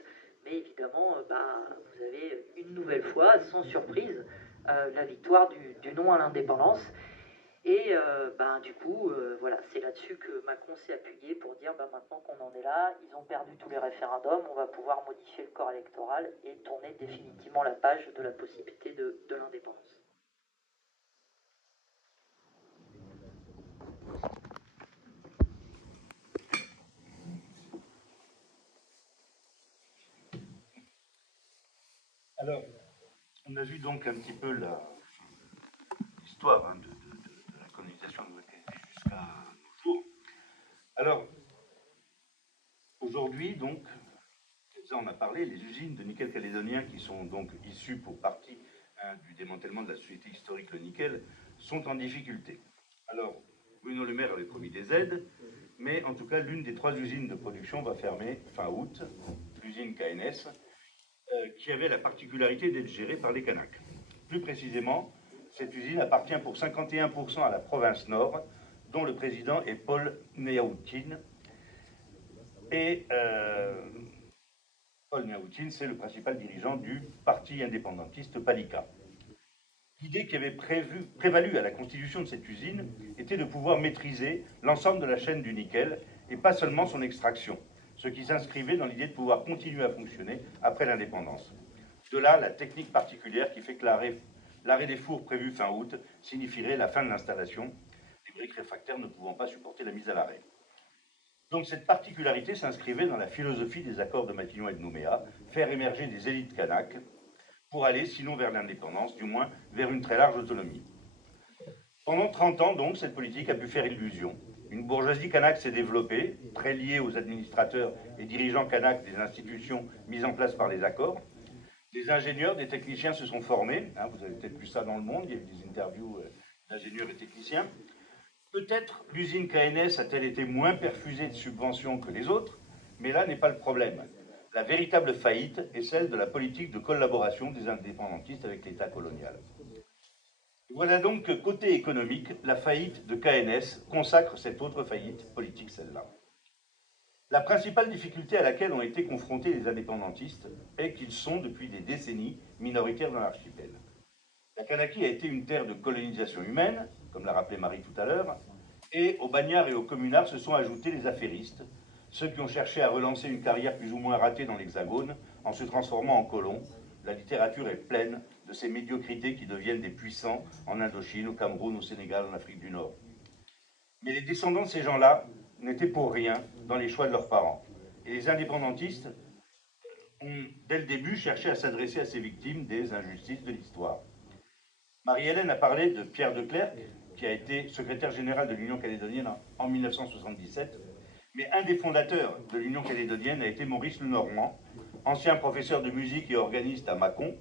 mais évidemment vous avez une nouvelle fois, sans surprise, la victoire du non à l'indépendance. Et du coup, voilà, c'est là-dessus que Macron s'est appuyé pour dire maintenant qu'on en est là, ils ont perdu tous les référendums, on va pouvoir modifier le corps électoral et tourner définitivement la page de la possibilité de l'indépendance. Alors, on a vu donc un petit peu l'histoire de la colonisation de Nouvelle-Calédonie jusqu'à nos jours. Alors, aujourd'hui, donc, ça on a parlé, les usines de nickel calédonien qui sont donc issues pour partie du démantèlement de la société historique Le Nickel sont en difficulté. Alors, Bruno Le Maire avait promis des aides, mais en tout cas, l'une des 3 usines de production va fermer fin août, l'usine KNS, qui avait la particularité d'être gérée par les Kanaks. Plus précisément, cette usine appartient pour 51% à la province Nord, dont le président est Paul Néaoutyine. Et Paul Néaoutyine, c'est le principal dirigeant du parti indépendantiste Palika. L'idée qui avait prévalu à la constitution de cette usine était de pouvoir maîtriser l'ensemble de la chaîne du nickel et pas seulement son extraction, ce qui s'inscrivait dans l'idée de pouvoir continuer à fonctionner après l'indépendance. De là, la technique particulière qui fait que l'arrêt des fours prévu fin août signifierait la fin de l'installation, les briques réfractaires ne pouvant pas supporter la mise à l'arrêt. Donc cette particularité s'inscrivait dans la philosophie des accords de Matignon et de Nouméa, faire émerger des élites kanaks pour aller, sinon vers l'indépendance, du moins vers une très large autonomie. Pendant 30 ans, donc, cette politique a pu faire illusion. Une bourgeoisie kanak s'est développée, très liée aux administrateurs et dirigeants kanaks des institutions mises en place par les accords. Des ingénieurs, des techniciens se sont formés. Hein, vous avez peut-être vu ça dans le monde, il y a eu des interviews d'ingénieurs et techniciens. Peut-être l'usine KNS a-t-elle été moins perfusée de subventions que les autres, mais là n'est pas le problème. La véritable faillite est celle de la politique de collaboration des indépendantistes avec l'État colonial. Voilà donc que, côté économique, la faillite de KNS consacre cette autre faillite politique, celle-là. La principale difficulté à laquelle ont été confrontés les indépendantistes est qu'ils sont, depuis des décennies, minoritaires dans l'archipel. La Kanaky a été une terre de colonisation humaine, comme l'a rappelé Marie tout à l'heure, et aux bagnards et aux communards se sont ajoutés les affairistes, ceux qui ont cherché à relancer une carrière plus ou moins ratée dans l'Hexagone en se transformant en colons. La littérature est pleine de ces médiocrités qui deviennent des puissants en Indochine, au Cameroun, au Sénégal, en Afrique du Nord. Mais les descendants de ces gens-là n'étaient pour rien dans les choix de leurs parents. Et les indépendantistes ont, dès le début, cherché à s'adresser à ces victimes des injustices de l'histoire. Marie-Hélène a parlé de Pierre de Clercq, qui a été secrétaire général de l'Union calédonienne en 1977, mais un des fondateurs de l'Union calédonienne a été Maurice Lenormand, ancien professeur de musique et organiste à Mâcon,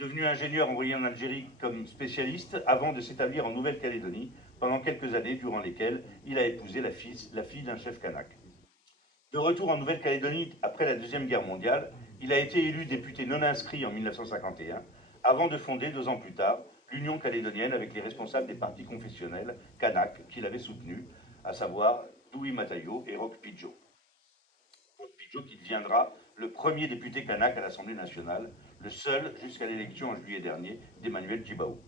devenu ingénieur envoyé en Algérie comme spécialiste avant de s'établir en Nouvelle-Calédonie pendant quelques années durant lesquelles il a épousé la fille d'un chef kanak. De retour en Nouvelle-Calédonie après la Deuxième Guerre mondiale, il a été élu député non inscrit en 1951, avant de fonder 2 ans plus tard l'Union calédonienne avec les responsables des partis confessionnels kanak qu'il avait soutenus, à savoir Doui Matayo et Roch Pidjo. Roch Pidjo qui deviendra le premier député kanak à l'Assemblée nationale, le seul jusqu'à l'élection en juillet dernier d'Emmanuel Djibaou.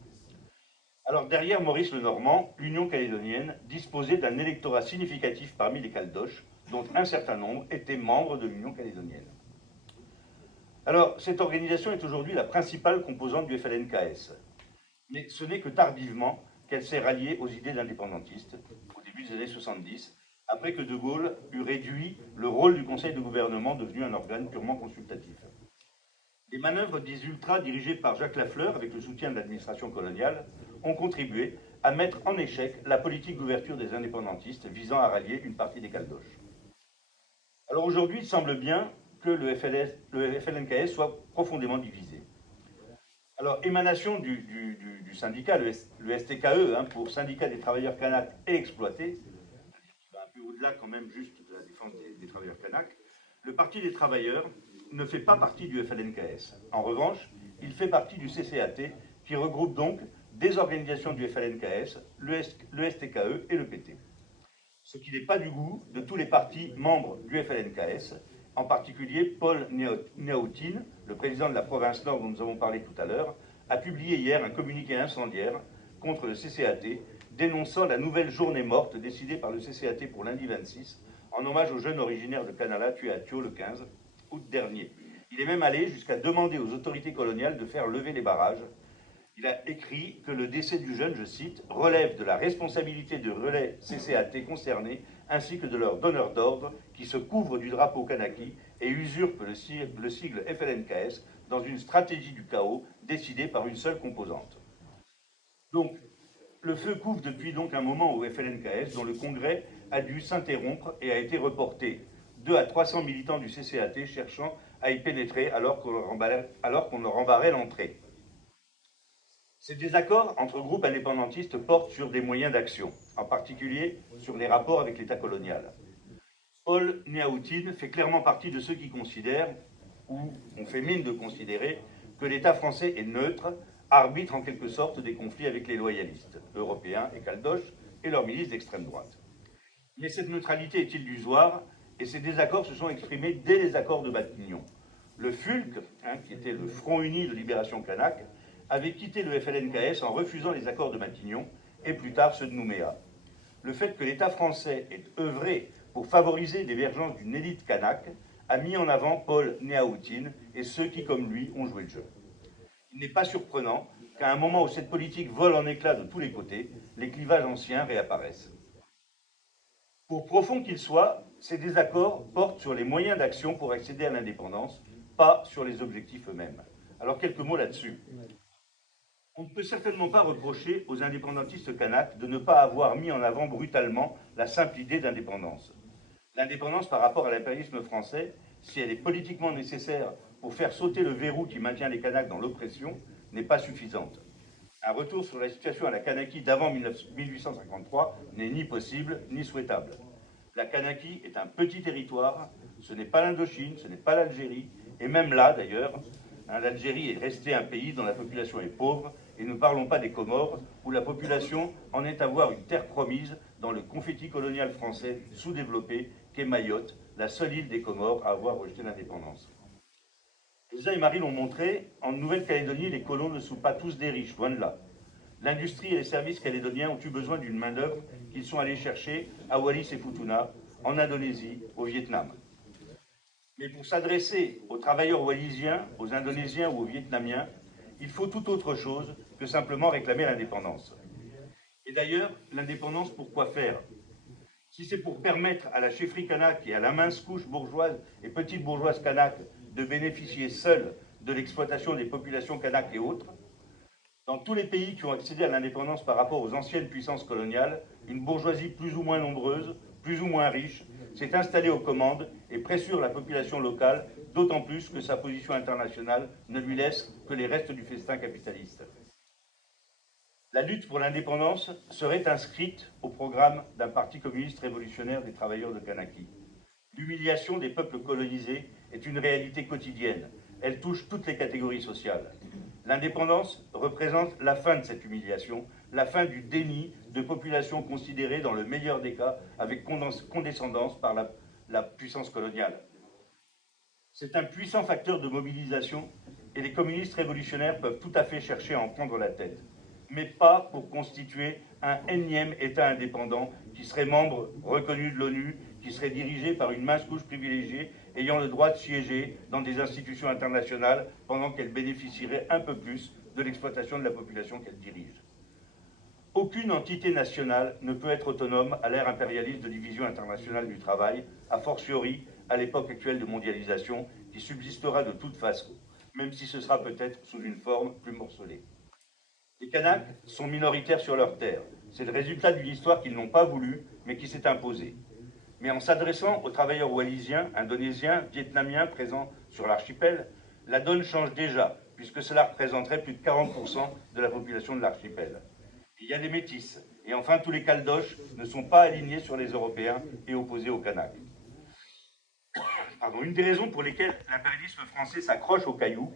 Alors derrière Maurice Lenormand, l'Union calédonienne disposait d'un électorat significatif parmi les Caldoches, dont un certain nombre étaient membres de l'Union calédonienne. Alors, cette organisation est aujourd'hui la principale composante du FLNKS. Mais ce n'est que tardivement qu'elle s'est ralliée aux idées d'indépendantistes, au début des années 70, après que De Gaulle eut réduit le rôle du Conseil de gouvernement devenu un organe purement consultatif. Les manœuvres des ultras dirigées par Jacques Lafleur, avec le soutien de l'administration coloniale, ont contribué à mettre en échec la politique d'ouverture des indépendantistes visant à rallier une partie des Caldoches. Alors aujourd'hui, il semble bien que le FLNKS soit profondément divisé. Alors, émanation du syndicat, le STKE, pour Syndicat des travailleurs kanak et exploités, qui va un peu au-delà quand même juste de la défense des travailleurs kanak, le Parti des travailleurs ne fait pas partie du FLNKS. En revanche, il fait partie du CCAT, qui regroupe donc des organisations du FLNKS, le STKE et le PT. Ce qui n'est pas du goût de tous les partis membres du FLNKS, en particulier Paul Niaoutine, le président de la province Nord dont nous avons parlé tout à l'heure, a publié hier un communiqué incendiaire contre le CCAT, dénonçant la nouvelle journée morte décidée par le CCAT pour lundi 26, en hommage aux jeunes originaires de Canala tués à Thio le 15 août dernier. Il est même allé jusqu'à demander aux autorités coloniales de faire lever les barrages. Il a écrit que le décès du jeune, je cite, relève de la responsabilité de relais CCAT concernés ainsi que de leurs donneurs d'ordre qui se couvrent du drapeau kanaki et usurpent le sigle FLNKS dans une stratégie du chaos décidée par une seule composante. Donc, le feu couvre depuis donc un moment au FLNKS dont le congrès a dû s'interrompre et a été reporté. 200 à 300 militants du CCAT cherchant à y pénétrer alors qu'on leur embarrait l'entrée. Ces désaccords entre groupes indépendantistes portent sur des moyens d'action, en particulier sur les rapports avec l'État colonial. Paul Niaoutine fait clairement partie de ceux qui considèrent, ou on fait mine de considérer, que l'État français est neutre, arbitre en quelque sorte des conflits avec les loyalistes, européens et caldoches, et leurs milices d'extrême droite. Mais cette neutralité est illusoire, et ces désaccords se sont exprimés dès les accords de Matignon. Le FULC, qui était le Front Uni de Libération Kanak, avait quitté le FLNKS en refusant les accords de Matignon et plus tard ceux de Nouméa. Le fait que l'État français ait œuvré pour favoriser l'émergence d'une élite kanak a mis en avant Paul Niaoutine et ceux qui, comme lui, ont joué le jeu. Il n'est pas surprenant qu'à un moment où cette politique vole en éclats de tous les côtés, les clivages anciens réapparaissent. Pour profonds qu'ils soient, ces désaccords portent sur les moyens d'action pour accéder à l'indépendance, pas sur les objectifs eux-mêmes. Alors quelques mots là-dessus. On ne peut certainement pas reprocher aux indépendantistes kanaks de ne pas avoir mis en avant brutalement la simple idée d'indépendance. L'indépendance par rapport à l'impérialisme français, si elle est politiquement nécessaire pour faire sauter le verrou qui maintient les Kanaks dans l'oppression, n'est pas suffisante. Un retour sur la situation à la Kanaki d'avant 1853 n'est ni possible ni souhaitable. La Kanaki est un petit territoire, ce n'est pas l'Indochine, ce n'est pas l'Algérie, et même là d'ailleurs, l'Algérie est restée un pays dont la population est pauvre, et ne parlons pas des Comores, où la population en est à voir une terre promise dans le confetti colonial français sous-développé qu'est Mayotte, la seule île des Comores à avoir rejeté l'indépendance. Elsa et Marie l'ont montré, en Nouvelle-Calédonie, les colons ne sont pas tous des riches, loin de là. L'industrie et les services calédoniens ont eu besoin d'une main-d'œuvre qu'ils sont allés chercher à Wallis et Futuna, en Indonésie, au Vietnam. Mais pour s'adresser aux travailleurs wallisiens, aux Indonésiens ou aux Vietnamiens, il faut tout autre chose que simplement réclamer l'indépendance. Et d'ailleurs, l'indépendance, pour quoi faire? Si c'est pour permettre à la chefferie kanak et à la mince couche bourgeoise et petite bourgeoise kanak de bénéficier seuls de l'exploitation des populations kanaks et autres. Dans tous les pays qui ont accédé à l'indépendance par rapport aux anciennes puissances coloniales, une bourgeoisie plus ou moins nombreuse, plus ou moins riche, s'est installée aux commandes et pressure la population locale, d'autant plus que sa position internationale ne lui laisse que les restes du festin capitaliste. La lutte pour l'indépendance serait inscrite au programme d'un parti communiste révolutionnaire des travailleurs de Kanaki. L'humiliation des peuples colonisés est une réalité quotidienne. Elle touche toutes les catégories sociales. L'indépendance représente la fin de cette humiliation, la fin du déni de populations considérées, dans le meilleur des cas, avec condescendance par la puissance coloniale. C'est un puissant facteur de mobilisation et les communistes révolutionnaires peuvent tout à fait chercher à en prendre la tête, mais pas pour constituer un énième État indépendant qui serait membre reconnu de l'ONU, qui serait dirigé par une mince couche privilégiée ayant le droit de siéger dans des institutions internationales pendant qu'elle bénéficierait un peu plus de l'exploitation de la population qu'elle dirige. Aucune entité nationale ne peut être autonome à l'ère impérialiste de division internationale du travail, a fortiori à l'époque actuelle de mondialisation, qui subsistera de toute façon, même si ce sera peut-être sous une forme plus morcelée. Les Kanaks sont minoritaires sur leur terre. C'est le résultat d'une histoire qu'ils n'ont pas voulu, mais qui s'est imposée. Mais en s'adressant aux travailleurs wallisiens, indonésiens, vietnamiens présents sur l'archipel, la donne change déjà, puisque cela représenterait plus de 40% de la population de l'archipel. Il y a des métis, et enfin tous les Caldoches ne sont pas alignés sur les Européens et opposés aux Kanaks. Une des raisons pour lesquelles l'impérialisme français s'accroche aux cailloux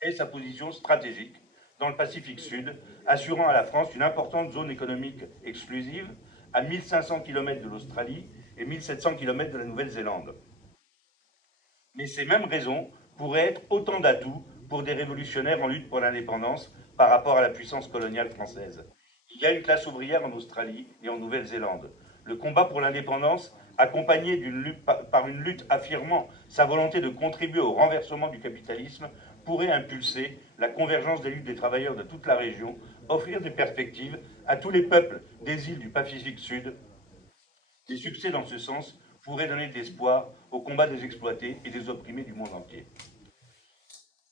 est sa position stratégique dans le Pacifique Sud, assurant à la France une importante zone économique exclusive à 1500 km de l'Australie et 1700 km de la Nouvelle-Zélande. Mais ces mêmes raisons pourraient être autant d'atouts pour des révolutionnaires en lutte pour l'indépendance par rapport à la puissance coloniale française. Il y a une classe ouvrière en Australie et en Nouvelle-Zélande. Le combat pour l'indépendance, accompagné par une lutte affirmant sa volonté de contribuer au renversement du capitalisme, pourrait impulser la convergence des luttes des travailleurs de toute la région, offrir des perspectives à tous les peuples des îles du Pacifique Sud. Des succès dans ce sens pourraient donner de l'espoir au combat des exploités et des opprimés du monde entier.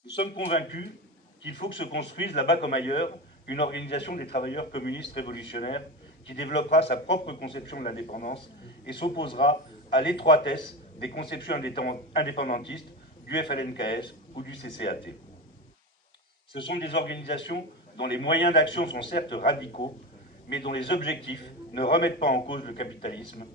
Nous sommes convaincus qu'il faut que se construise là-bas comme ailleurs une organisation des travailleurs communistes révolutionnaires qui développera sa propre conception de l'indépendance et s'opposera à l'étroitesse des conceptions indépendantistes du FLNKS ou du CCAT. Ce sont des organisations dont les moyens d'action sont certes radicaux, mais dont les objectifs ne remettent pas en cause le capitalisme.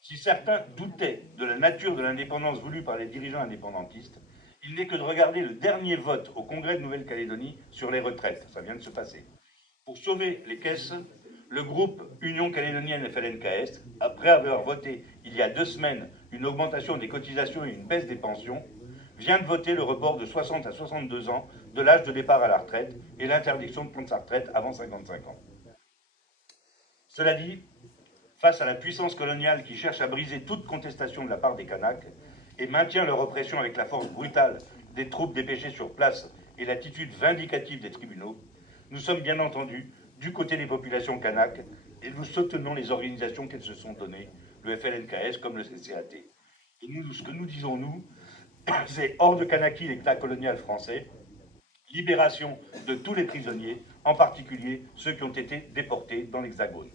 Si certains doutaient de la nature de l'indépendance voulue par les dirigeants indépendantistes, il n'est que de regarder le dernier vote au Congrès de Nouvelle-Calédonie sur les retraites. Ça vient de se passer. Pour sauver les caisses, le groupe Union calédonienne FLNKS, après avoir voté il y a 2 semaines une augmentation des cotisations et une baisse des pensions, vient de voter le report de 60 à 62 ans de l'âge de départ à la retraite et l'interdiction de prendre sa retraite avant 55 ans. Cela dit, face à la puissance coloniale qui cherche à briser toute contestation de la part des Kanaks et maintient leur oppression avec la force brutale des troupes dépêchées sur place et l'attitude vindicative des tribunaux, nous sommes bien entendu du côté des populations kanaks et nous soutenons les organisations qu'elles se sont données, le FLNKS comme le CCAT. Et nous, ce que nous disons, nous, c'est hors de Kanaki l'État colonial français, libération de tous les prisonniers, en particulier ceux qui ont été déportés dans l'Hexagone.